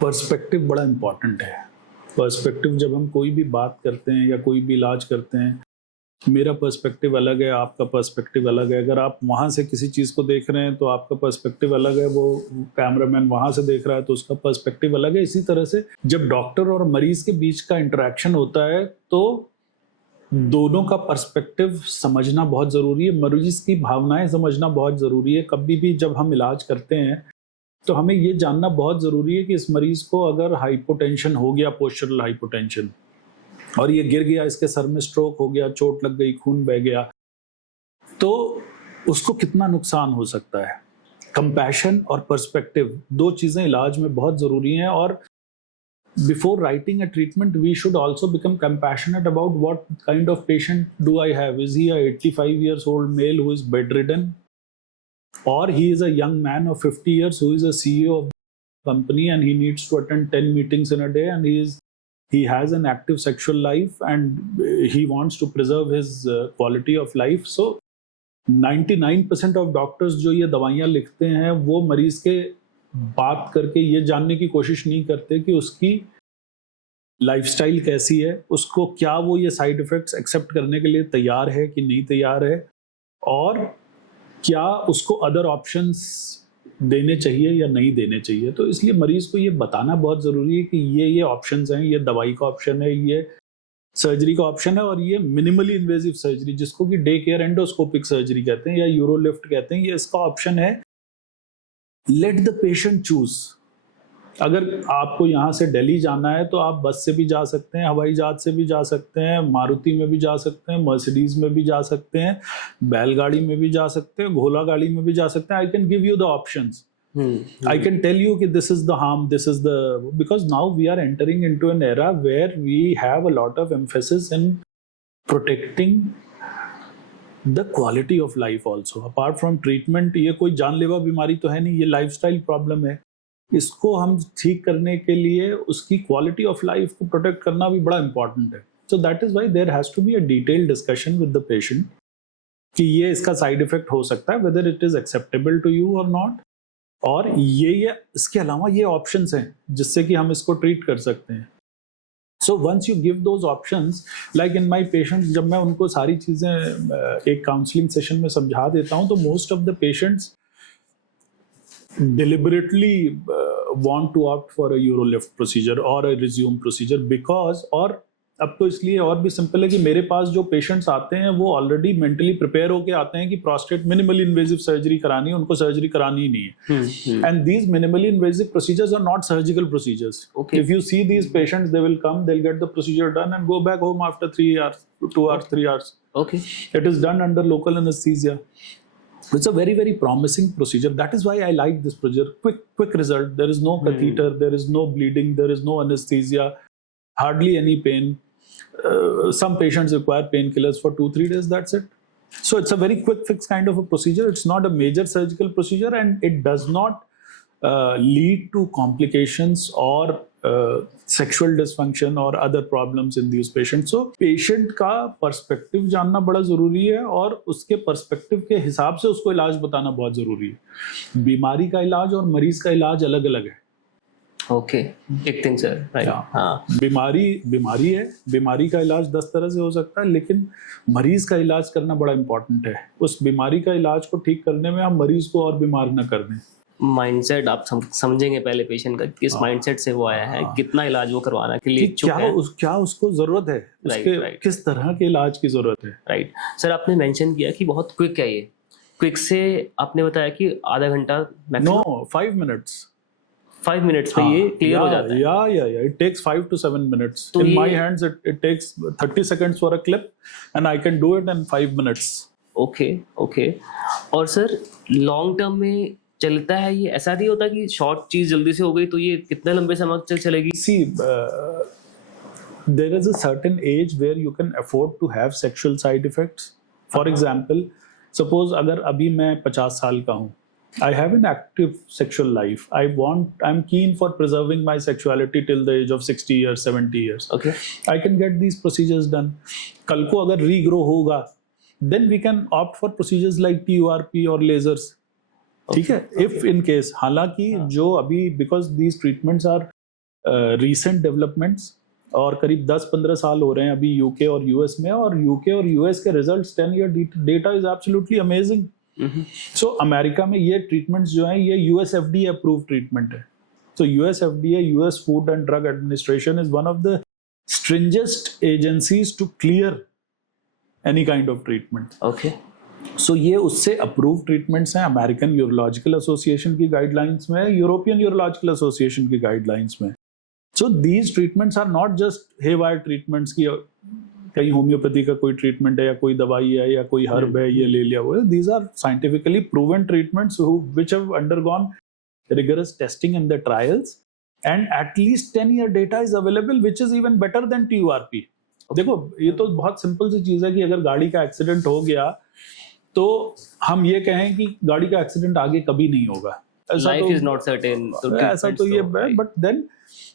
पर्सपेक्टिव बड़ा इंपॉर्टेंट है। पर्सपेक्टिव, जब हम कोई भी बात करते हैं या कोई भी इलाज करते हैं, मेरा पर्सपेक्टिव अलग है, आपका पर्सपेक्टिव अलग है। अगर आप वहाँ से किसी चीज़ को देख रहे हैं तो आपका पर्सपेक्टिव अलग है, वो कैमरामैन वहाँ से देख रहा है तो उसका पर्सपेक्टिव अलग है। इसी तरह से जब डॉक्टर और मरीज के बीच का इंटरेक्शन होता है तो दोनों का पर्सपेक्टिव समझना बहुत ज़रूरी है, मरीज की भावनाएं समझना बहुत ज़रूरी है। कभी भी जब हम इलाज करते हैं तो हमें ये जानना बहुत ज़रूरी है कि इस मरीज़ को अगर हाइपोटेंशन हो गया, पोस्चरल हाइपोटेंशन, और ये गिर गया, इसके सर में स्ट्रोक हो गया, चोट लग गई, खून बह गया, तो उसको कितना नुकसान हो सकता है। कंपैशन और पर्सपेक्टिव, दो चीज़ें इलाज में बहुत ज़रूरी हैं। और before writing a treatment, we should also become compassionate about what kind of patient do I have. Is he a 85 years old male who is bedridden, or he is a young man of 50 years who is a CEO of the company and he needs to attend 10 meetings in a day, and he has an active sexual life and he wants to preserve his quality of life. So 99% of doctors जो ये दवाइयाँ लिखते हैं वो मरीज के बात करके ये जानने की कोशिश नहीं करते कि उसकी लाइफस्टाइल कैसी है, उसको क्या वो ये साइड इफेक्ट्स एक्सेप्ट करने के लिए तैयार है कि नहीं तैयार है, और क्या उसको अदर ऑप्शंस देने चाहिए या नहीं देने चाहिए। तो इसलिए मरीज को ये बताना बहुत ज़रूरी है कि ये ऑप्शंस हैं, ये दवाई का ऑप्शन है, ये सर्जरी का ऑप्शन है, और ये मिनिमली इन्वेजिव सर्जरी जिसको कि डे केयर एंडोस्कोपिक सर्जरी कहते हैं या यूरोलिफ्ट कहते हैं, ये इसका ऑप्शन है। Let the patient choose. अगर आपको यहाँ से दिल्ली जाना है तो आप बस से भी जा सकते हैं, हवाई जहाज से भी जा सकते हैं, मारुति में भी जा सकते हैं, मर्सिडीज में भी जा सकते हैं, बैलगाड़ी में भी जा सकते हैं, घोड़ा गाड़ी में भी जा सकते हैं। I can give you the options. I can tell you that this is the harm, this is the, because now we are entering into an era where we have a lot of emphasis in protecting the quality of life also. Apart from treatment, ये कोई जानलेवा बीमारी तो है नहीं, ये lifestyle problem है. इसको हम ठीक करने के लिए उसकी क्वालिटी ऑफ लाइफ को प्रोटेक्ट करना भी बड़ा इंपॉर्टेंट है. So that is why there has to be a detailed discussion with the patient कि ये इसका साइड इफेक्ट हो सकता है, whether it is acceptable to you or not, और ये इसके अलावा ये ऑप्शंस हैं जिससे कि हम इसको ट्रीट कर सकते हैं. So once you give those options, like in my patients, जब मैं उनको सारी चीज़ें एक काउंसलिंग सेशन में समझा देता हूँ, तो most of the patients deliberately want to opt for a Eurolift procedure or a resume procedure because, और अब तो इसलिए और भी सिंपल है कि मेरे पास जो पेशेंट्स आते हैं वो ऑलरेडी मेंटली प्रिपेयर होके आते हैं कि प्रोस्टेट मिनिमली इन्वेजिव सर्जरी करानी है, उनको सर्जरी करानी ही नहीं है. And these minimally invasive procedures are not surgical procedures. If you see these patients, they will come, they will get the procedure done and go back home after 3 hours, 2 hours, 3 hours. Okay. It is done under local anesthesia. It's a very, very promising procedure. That is why I like this procedure. Quick result. There is no catheter, there is no bleeding, there is no anesthesia, hardly any pain. Some patients require painkillers for 2-3 days, that's it. So it's a very quick fix kind of a procedure. It's not a major surgical procedure, and it does not lead to complications or sexual dysfunction or other problems in these patients. So patient का perspective जानना बड़ा ज़रूरी है और उसके perspective के हिसाब से उसको इलाज बताना बहुत ज़रूरी है. बीमारी का इलाज और मरीज का इलाज अलग अलग है. ओके, एक थिंग सर, राइट. हाँ, बीमारी है, बीमारी का इलाज 10 तरह से हो सकता है, लेकिन मरीज का इलाज करना बड़ा इंपॉर्टेंट है. उस बीमारी का इलाज को ठीक करने में हम मरीज को और बीमार न कर दें. माइंडसेट आप समझेंगे पहले पेशेंट का, किस माइंडसेट से वो आया है, कितना इलाज वो करवाना के लिए इच्छुक है, क्या उसको जरूरत है, उसके किस तरह के इलाज की जरूरत है. राइट. सर आपने मेंशन किया कि बहुत क्विक है ये. क्विक से आपने बताया कि आधा घंटा, नो 5 minutes. 5 minutes पे ये क्लियर हो जाता है. Yeah. It takes 5 to 7 minutes. In my hands, it takes 30 seconds for a clip, and I can do it in 5 minutes. Okay. और सर लॉन्ग टर्म में चलता है ये, ऐसा नहीं होता कि शॉर्ट चीज जल्दी से हो गई तो ये कितने लंबे समय तक चलेगी? See, there is a certain age where you can afford to have sexual side effects. For example, suppose अगर अभी मैं 50 साल का हूँ, I have an active sexual life. I'm keen for preserving my sexuality till the age of 60 years, 70 years. Okay. I can get these procedures done. कल को अगर regrow होगा, then we can opt for procedures like TURP or lasers. ठीक है? If in case, हालांकि जो अभी, because these treatments are recent developments और करीब 10-15 साल हो रहे हैं अभी UK और US में, और UK और US के results 10-year data is absolutely amazing. So America में ये ट्रीटमेंट्स जो हैं ये US FDA अप्रूव ट्रीटमेंट है. So US FDA, US Food and Drug Administration is one of the stringent agencies to clear any kind of treatment. Okay. So ये उससे approve treatments हैं. American urological association की guidelines में, European urological association की guidelines में. So these treatments are not just haywire treatments की कहीं homeopathy का कोई ट्रीटमेंट है या कोई दवाई है या कोई हर्ब है ये ले लिया हुआ है. These are scientifically proven treatments which have undergone rigorous testing in the trials, and at least 10-year data is available, which is even better than TURP. देखो ये तो बहुत सिंपल सी चीज़ है कि अगर गाड़ी का एक्सीडेंट हो गया तो हम ये कहें कि गाड़ी का एक्सीडेंट आगे कभी नहीं होगा. Life is not certain. ऐसा तो ये है, बट देन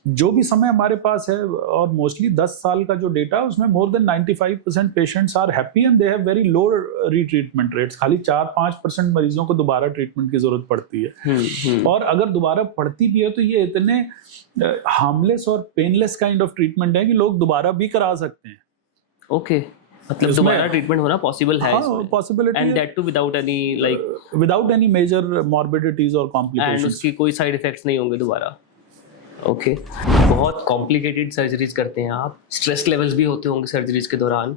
जो भी समय हमारे पास है, और मोस्टली 10 साल का जो डेटा है उसमें more than 95% patients are happy and they have very low retreatment rates. खाली 4-5% मरीजों को दोबारा ट्रीटमेंट की जरूरत पड़ती है. और अगर दोबारा पड़ती भी है तो ये इतने हार्मलेस और पेनलेस काइंड ऑफ ट्रीटमेंट है कि लोग दोबारा भी करा सकते हैं. ओके, मतलब दोबारा ट्रीटमेंट होना पॉसिबल है इसमें. Possibility, and that too without any major morbidities और कॉम्प्लिकेशंस. एंड उसकी कोई साइड इफेक्ट्स नहीं होंगे दोबारा. ओके. बहुत कॉम्प्लिकेटेड सर्जरीज करते हैं आप, स्ट्रेस लेवल्स भी होते होंगे सर्जरीज के दौरान,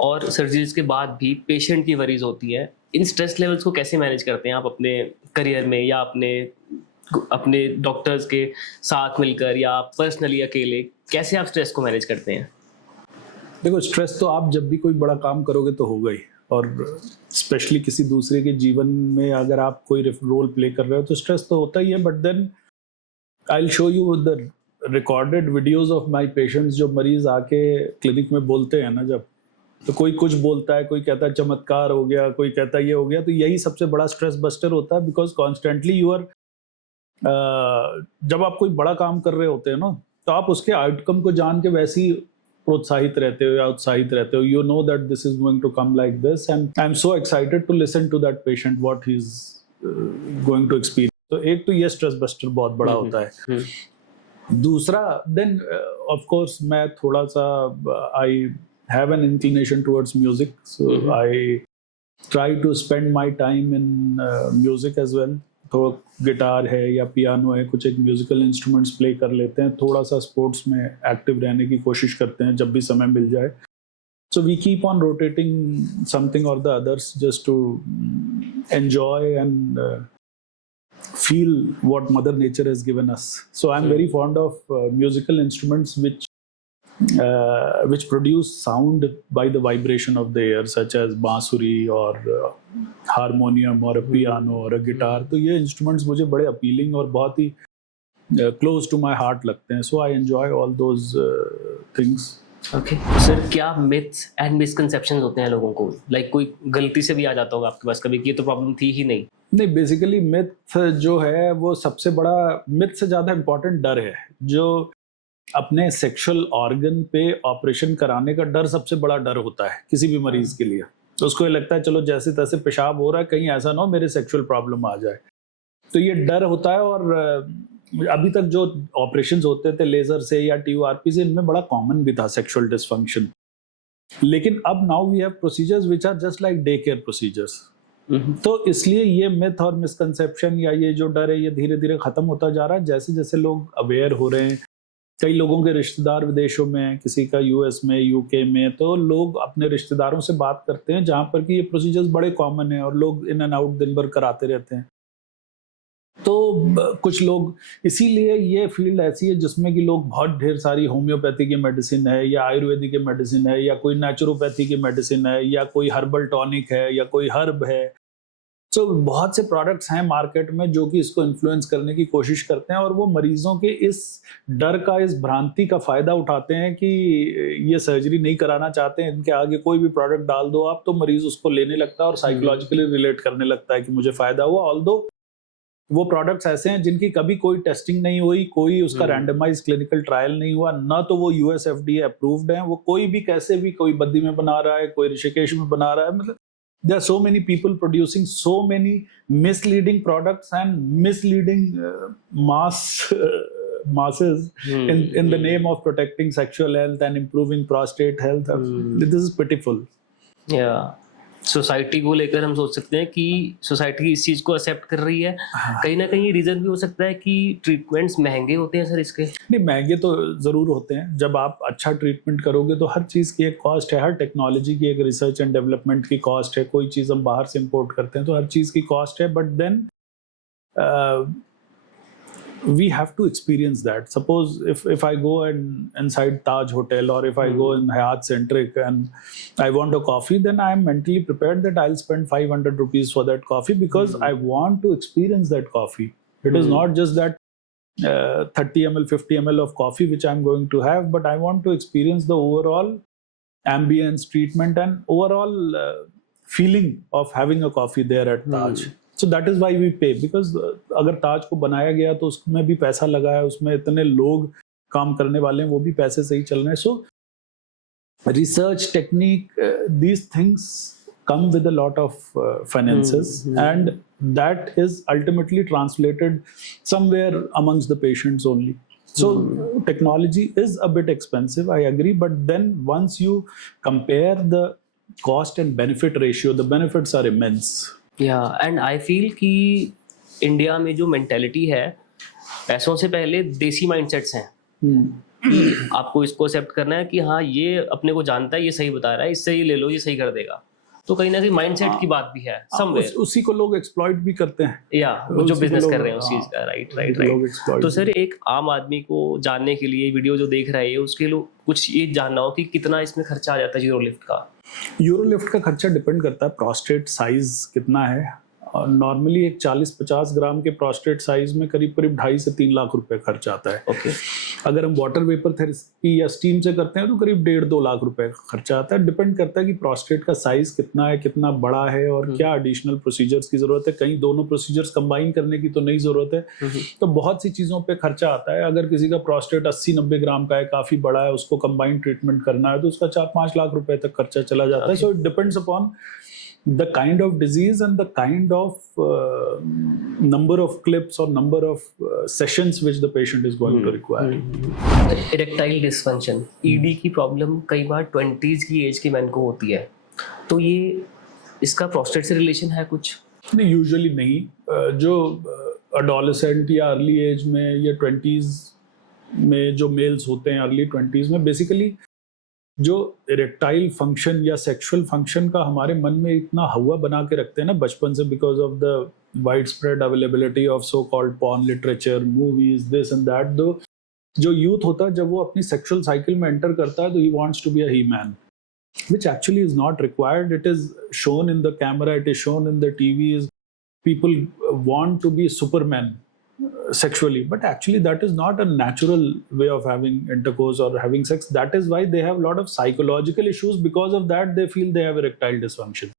और सर्जरीज के बाद भी पेशेंट की वरीज होती है. इन स्ट्रेस लेवल्स को कैसे मैनेज करते हैं आप अपने करियर में, या अपने डॉक्टर्स के साथ मिलकर, या पर्सनली अकेले, कैसे आप स्ट्रेस को मैनेज करते हैं? देखो, स्ट्रेस तो आप जब भी कोई बड़ा काम करोगे तो होगा ही, और स्पेशली किसी दूसरे के जीवन में अगर आप कोई रोल प्ले कर रहे हो तो स्ट्रेस तो होता ही है, but then I will show you the recorded videos of my patients, जो मरीज आके क्लिनिक में बोलते हैं ना, जब तो कोई कुछ बोलता है, कोई कहता है चमत्कार हो गया, कोई कहता है ये हो गया, तो यही सबसे बड़ा स्ट्रेस बस्टर होता है, बिकॉज कॉन्स्टेंटली यू आर जब आप कोई बड़ा काम कर रहे होते हैं ना, तो आप उसके आउटकम को जान के वैसे ही प्रोत्साहित रहते हो या उत्साहित रहते हो. You know that this is going to come like this and I am so excited to listen to that patient what he is going to experience. तो एक तो ये स्ट्रेस बस्टर बहुत बड़ा होता है. दूसरा, देन ऑफ कोर्स मैं थोड़ा सा I have an inclination towards music, so I try to spend my time in music as well. तो गिटार है या पियानो है, कुछ एक म्यूजिकल इंस्ट्रूमेंट्स प्ले कर लेते हैं. थोड़ा सा स्पोर्ट्स में एक्टिव रहने की कोशिश करते हैं जब भी समय मिल जाए. So we keep on rotating something और the others just to enjoy and feel what mother nature has given us. So I'm very fond of musical instruments which produce sound by the vibration of the air, such as bansuri or harmonium or a piano or a guitar. तो ये instruments मुझे बड़े appealing और बहुत ही close to my heart लगते हैं. So I enjoy all those things. Okay sir, क्या myths and misconceptions होते हैं लोगों को? लाइक कोई गलती से भी आ जाता होगा आपके पास कभी कि ये तो प्रॉब्लम थी ही नहीं. नहीं, बेसिकली मिथ जो है वो सबसे बड़ा, मिथ से ज़्यादा इम्पोर्टेंट डर है. जो अपने सेक्सुअल ऑर्गन पे ऑपरेशन कराने का डर सबसे बड़ा डर होता है किसी भी मरीज के लिए. तो उसको ये लगता है चलो जैसे तैसे पेशाब हो रहा है, कहीं ऐसा ना हो मेरे सेक्सुअल प्रॉब्लम आ जाए. तो ये डर होता है. और अभी तक जो ऑपरेशंस होते थे लेजर से या TURP से, इनमें बड़ा कॉमन भी था सेक्सुअल डिसफंक्शन. लेकिन अब now we have procedures which are just like day care procedures. तो इसलिए ये मिथ और मिसकंसेप्शन या ये जो डर है ये धीरे धीरे खत्म होता जा रहा है जैसे जैसे लोग अवेयर हो रहे हैं. कई लोगों के रिश्तेदार विदेशों में, किसी का US में, UK में, तो लोग अपने रिश्तेदारों से बात करते हैं जहाँ पर कि ये प्रोसीजर्स बड़े कॉमन है और लोग इन एंड आउट दिन भर कराते रहते हैं. तो कुछ लोग, इसीलिए ये फील्ड ऐसी है जिसमें कि लोग बहुत ढेर सारी होम्योपैथी की मेडिसिन है या आयुर्वेदिक की मेडिसिन है या कोई नेचुरोपैथी की मेडिसिन है या कोई हर्बल टॉनिक है या कोई हर्ब है. तो बहुत से प्रोडक्ट्स हैं मार्केट में जो कि इसको इन्फ्लुएंस करने की कोशिश करते हैं और वो मरीजों के इस डर का, इस भ्रांति का फायदा उठाते हैं कि ये सर्जरी नहीं कराना चाहते हैं, इनके आगे कोई भी प्रोडक्ट डाल दो आप, तो मरीज उसको लेने लगता है और साइकोलॉजिकली रिलेट करने लगता है कि मुझे फायदा हुआ. ऑल्दो वो प्रोडक्ट्स ऐसे हैं जिनकी कभी कोई टेस्टिंग नहीं हुई, कोई उसका रैंडमाइज क्लिनिकल ट्रायल नहीं हुआ, ना तो वो US FDA अप्रूव्ड है. वो कोई भी कैसे भी, कोई बद्दी में बना रहा है, कोई ऋषिकेश में बना रहा है. मतलब there are so many people producing so many misleading products and misleading masses in the name of protecting sexual health and improving prostate health. This is pitiful. Yeah. Society को लेकर हम सोच सकते हैं कि सोसाइटी इस चीज को एक्सेप्ट कर रही है. कहीं ना कहीं रीजन भी हो सकता है कि ट्रीटमेंट्स महंगे होते हैं सर इसके. नहीं, महंगे तो जरूर होते हैं. जब आप अच्छा ट्रीटमेंट करोगे तो हर चीज की एक कॉस्ट है, हर टेक्नोलॉजी की एक रिसर्च एंड डेवलपमेंट की कॉस्ट है. कोई चीज हम बाहर से इंपोर्ट करते हैं तो हर चीज की कॉस्ट है. But then we have to experience that. Suppose if I go inside Taj Hotel or if I go in Hyatt Centric and I want a coffee, then I am mentally prepared that I'll spend 500 rupees for that coffee because I want to experience that coffee. It is not just that 30 ml, 50 ml of coffee which I'm going to have, but I want to experience the overall ambience, treatment and overall feeling of having a coffee there at Taj. So that is why we pay, because अगर ताज को बनाया गया तो उसमें भी पैसा लगा है, उसमें इतने लोग काम करने वाले हैं, वो भी पैसे से ही चल रहे हैं. So research, technique, these things come with a lot of finances and that is ultimately translated somewhere amongst the patients only. So technology is a bit expensive, I agree, but then once you compare the cost and benefit ratio, the benefits are immense. And I feel कि India में जो mentality है, पैसों से पहले देसी mindsets हैं. आपको इसको एक्सेप्ट करना है कि हाँ ये अपने को जानता है, ये सही बता रहा है, इससे ये ले लो, ये सही कर देगा. तो कहीं ना कहीं माइंडसेट की बात भी है समवेयर, उसी को लोग एक्सप्लॉइट भी करते हैं, या जो उसी को बिजनेस कर लोग- रहे हैं उस चीज का। राइट राइट लोग राइट। exploit तो भी सर एक आम आदमी को जानने के लिए वीडियो जो देख रहा है उसके लिए कुछ ये जानना हो कि कितना इसमें खर्चा आ जाता है यूरो लिफ्ट का। यूरोलिफ्ट का खर्चा डिपेंड करता है प्रोस्टेट साइज कितना है। और नॉर्मली एक 40-50 ग्राम के प्रोस्टेट साइज में करीब करीब 2.5 से 3 लाख रुपए खर्च आता है। ओके। अगर हम वाटर वेपर थेरेपी या स्टीम से करते हैं तो करीब 1.5-2 लाख रुपए का खर्चा आता है। डिपेंड करता है कि प्रोस्टेट का साइज कितना है, कितना बड़ा है और क्या एडिशनल प्रोसीजर्स की जरूरत है। कहीं दोनों प्रोसीजर्स कंबाइन करने की तो नहीं जरूरत है। तो बहुत सी चीजों पे खर्चा आता है। अगर किसी का प्रोस्टेट 80-90 ग्राम का है, काफी बड़ा है, उसको कंबाइन ट्रीटमेंट करना है तो उसका 4-5 लाख रुपए तक खर्चा चला जाता है। So it depends upon the kind of disease and the kind of number of clips or number of sessions which the patient is going to require. Erectile dysfunction ED की प्रॉब्लम कई बार 20s की as के man को होती है, तो ये इसका प्रोस्टेट से रिलेशन है कुछ? नहीं, यूजुअली नहीं। जो अडोलेसेंट या अर्ली एज में या 20s में जो मेल्स होते हैं, अर्ली 20s में, बेसिकली जो इरेक्टाइल फंक्शन या सेक्सुअल फंक्शन का हमारे मन में इतना हवा बना के रखते हैं ना बचपन से, because of the wide spread availability of so called porn literature, movies, this and that. दो जो यूथ होता है जब वो अपनी सेक्सुअल साइकिल में एंटर करता है तो he wants to be a he man, which actually is not required. It is shown in the camera, it is shown in the TVs. People want to be supermen sexually, but actually that is not a natural way of having intercourse or having sex. That is why they have a lot of psychological issues. Because of that they feel they have erectile dysfunction.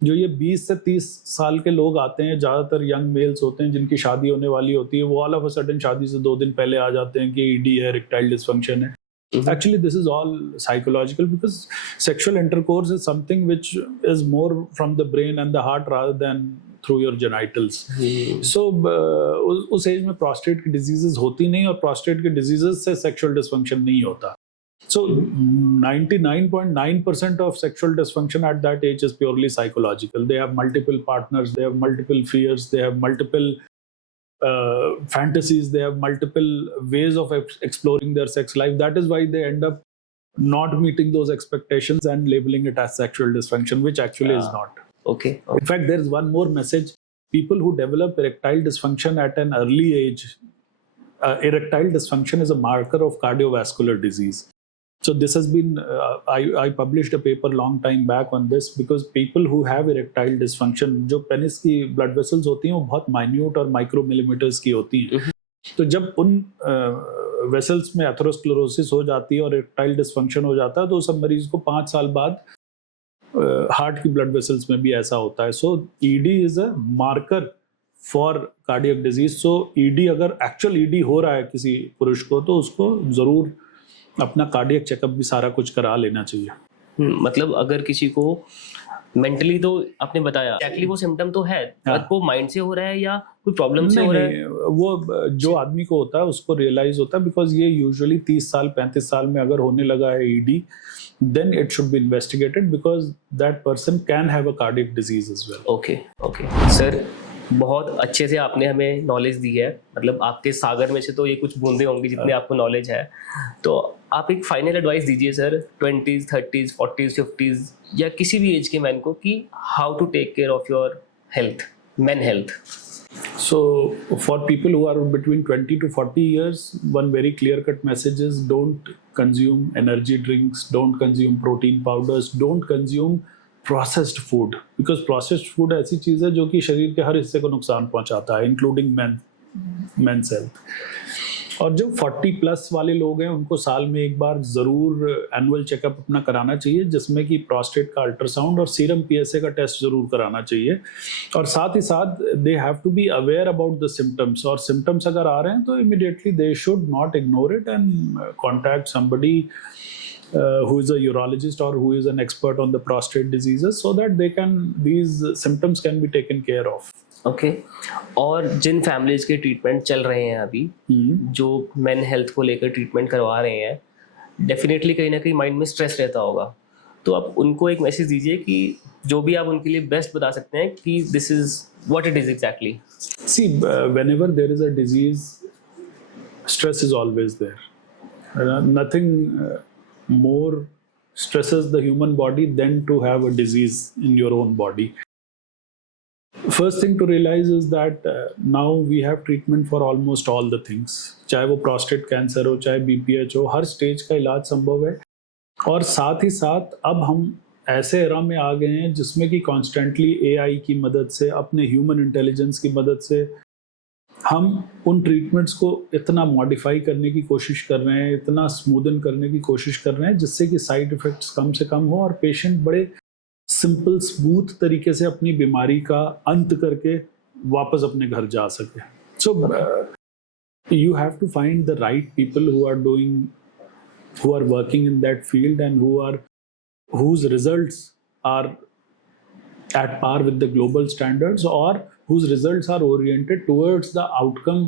जो ये 20 से 30 साल के लोग आते हैं, ज़्यादातर young mails होते हैं जिनकी शादी होने वाली होती है, वो ऑल ऑफ अ सडन शादी से 2 दिन पहले आ जाते हैं कि ईडी है, erectile dysfunction है. Actually, this is all psychological because sexual intercourse is something which is more from the brain and the heart rather than through your genitals. So, उस एज में prostate की diseases होती नहीं और prostate के diseases से sexual dysfunction नहीं होता. So, 99.9% of sexual dysfunction at that age is purely psychological. They have multiple partners, they have multiple fears, they have multiple fantasies, they have multiple ways of exploring their sex life. That is why they end up not meeting those expectations and labeling it as sexual dysfunction, which actually is not. Okay. In fact, there is one more message. People who develop erectile dysfunction at an early age, erectile dysfunction is a marker of cardiovascular disease. So this has been, I published a paper long time back on this because people who have erectile dysfunction, जो penis की blood vessels होती हैं वो बहुत minute और micromillimeters की होती हैं. तो जब उन vessels में atherosclerosis हो जाती है और erectile dysfunction हो जाता है तो सब मरीज को 5 साल बाद हार्ट की ब्लड वेसल्स में भी ऐसा होता है. So ED is a marker for cardiac disease. So ED, अगर एक्चुअल ईडी हो रहा है किसी पुरुष को तो उसको जरूर अपना कार्डियक चेकअप भी सारा कुछ करा लेना चाहिए. मतलब अगर किसी को मेंटली, तो आपने बताया एक्चुअली वो सिम्टम तो है, वो माइंड से हो रहा है या कोई प्रॉब्लम से हो रहा है? वो जो आदमी को होता है उसको रियलाइज होता है बिकॉज ये यूजुअली 30 साल 35 साल में अगर होने लगा है ED, then it should be investigated because that person can have a cardiac disease as well. Okay. Sir बहुत अच्छे से आपने हमें नॉलेज दी है, मतलब आपके सागर में से तो ये कुछ बूंदे होंगी जितनी आपको नॉलेज है. तो आप एक फाइनल एडवाइस दीजिए sir 20s, 30s, 40s, 50s या किसी भी एज के मैन को कि how to take care of your health, men health. So for people who are between 20 to 40 years, one very clear-cut message is don't consume energy drinks, don't consume protein powders, don't consume processed food. Because processed food ऐसी चीज़ है जो कि शरीर के हर हिस्से को नुकसान पहुंचाता है, including men's health. और जो 40+ वाले लोग हैं उनको साल में एक बार ज़रूर एनुअल चेकअप अपना कराना चाहिए, जिसमें कि प्रोस्टेट का अल्ट्रासाउंड और सीरम PSA का टेस्ट ज़रूर कराना चाहिए. और साथ ही साथ they have to be aware about the symptoms, और सिम्टम्स अगर आ रहे हैं तो immediately they should not ignore it and contact somebody who is a urologist or who is an expert on the prostate diseases so that these symptoms can be taken care of. Okay. और जिन families के treatment चल रहे हैं अभी, जो main health को लेकर treatment करवा रहे हैं, डेफिनेटली कहीं ना कहीं माइंड में स्ट्रेस रहता होगा, तो आप उनको एक मैसेज दीजिए कि जो भी आप उनके लिए बेस्ट बता सकते हैं कि this is what it is exactly. See, whenever there is a disease, stress is always there. Nothing more stresses the human body than to have a disease in your own body. First thing to realize is that now we have treatment for almost all the things. चाहे वो prostate cancer हो, चाहे BPH हो, हर stage का इलाज संभव है. और साथ ही साथ अब हम ऐसे एरा में आ गए हैं जिसमें कि कॉन्स्टेंटली AI की मदद से, अपने ह्यूमन इंटेलिजेंस की मदद से हम उन ट्रीटमेंट्स को इतना मॉडिफाई करने की कोशिश कर रहे हैं, इतना स्मूदन करने की कोशिश कर रहे हैं जिससे कि साइड इफ़ेक्ट्स कम से कम हो और पेशेंट बड़े सिंपल स्मूथ तरीके से अपनी बीमारी का अंत करके वापस अपने घर जा सके. So you have to find the right people who are working in that field and whose results are at par with the global standards, or whose results are oriented towards the outcome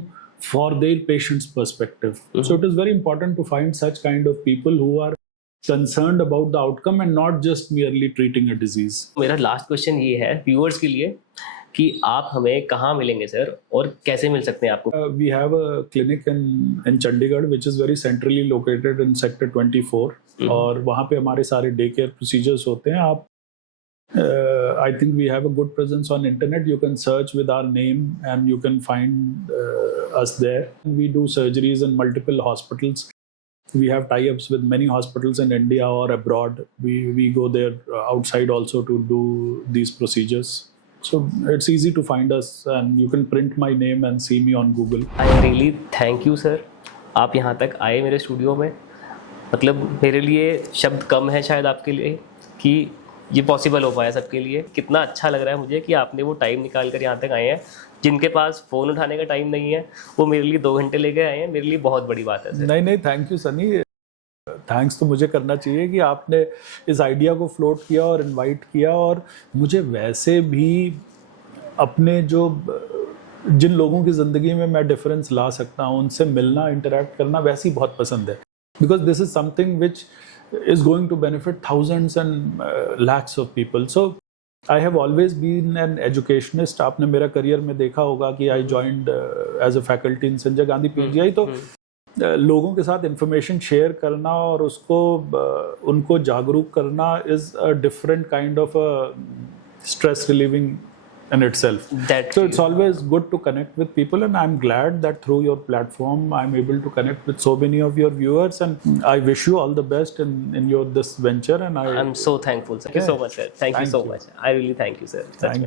for their patient's perspective. So it is very important to find such kind of people who are concerned about the outcome and not just merely treating a disease. मेरा last question ये है viewers के लिए कि आप हमें कहाँ मिलेंगे सर और कैसे मिल सकते हैं आपको? We have a clinic in Chandigarh which is very centrally located in sector 24 और वहाँ पे हमारे सारे डे केयर प्रोसीजर्स होते हैं. आप I think we have a good presence on internet. You can search with our name and you can find us there. We do surgeries in multiple hospitals. We have tie-ups with many hospitals in India or abroad. We go there outside also to do these procedures. So it's easy to find us and you can print my name and see me on Google. I really thank you sir. आप यहाँ तक आए मेरे studio में. मतलब मेरे लिए शब्द कम है शायद आपके लिए कि ये पॉसिबल हो पाया सबके लिए. कितना अच्छा लग रहा है मुझे कि आपने वो टाइम निकाल कर यहाँ तक आए हैं. जिनके पास फ़ोन उठाने का टाइम नहीं है वो मेरे लिए 2 घंटे लेके आए हैं. मेरे लिए बहुत बड़ी बात है सर. नहीं थैंक यू सनी. थैंक्स तो मुझे करना चाहिए कि आपने इस आइडिया को फ्लोट किया और इनवाइट किया. और मुझे वैसे भी अपने जिन लोगों की ज़िंदगी में मैं डिफरेंस ला सकता हूँ उनसे मिलना, इंटरेक्ट करना वैसे ही बहुत पसंद है. Because this is something which is going to benefit thousands and lakhs of people. So I have always been an educationist. आपने मेरा करियर में देखा होगा कि I joined as a faculty in Sanjay Gandhi PGI. तो लोगों के साथ इंफॉर्मेशन शेयर करना और उसको उनको जागरूक करना is a different kind of stress relieving in itself. So it's always good to connect with people, and I'm glad that through your platform I'm able to connect with so many of your viewers, and I wish you all the best in your this venture. And I'm so thankful sir. Thank you so much sir. Thank you so much. I really thank you sir. Thank you.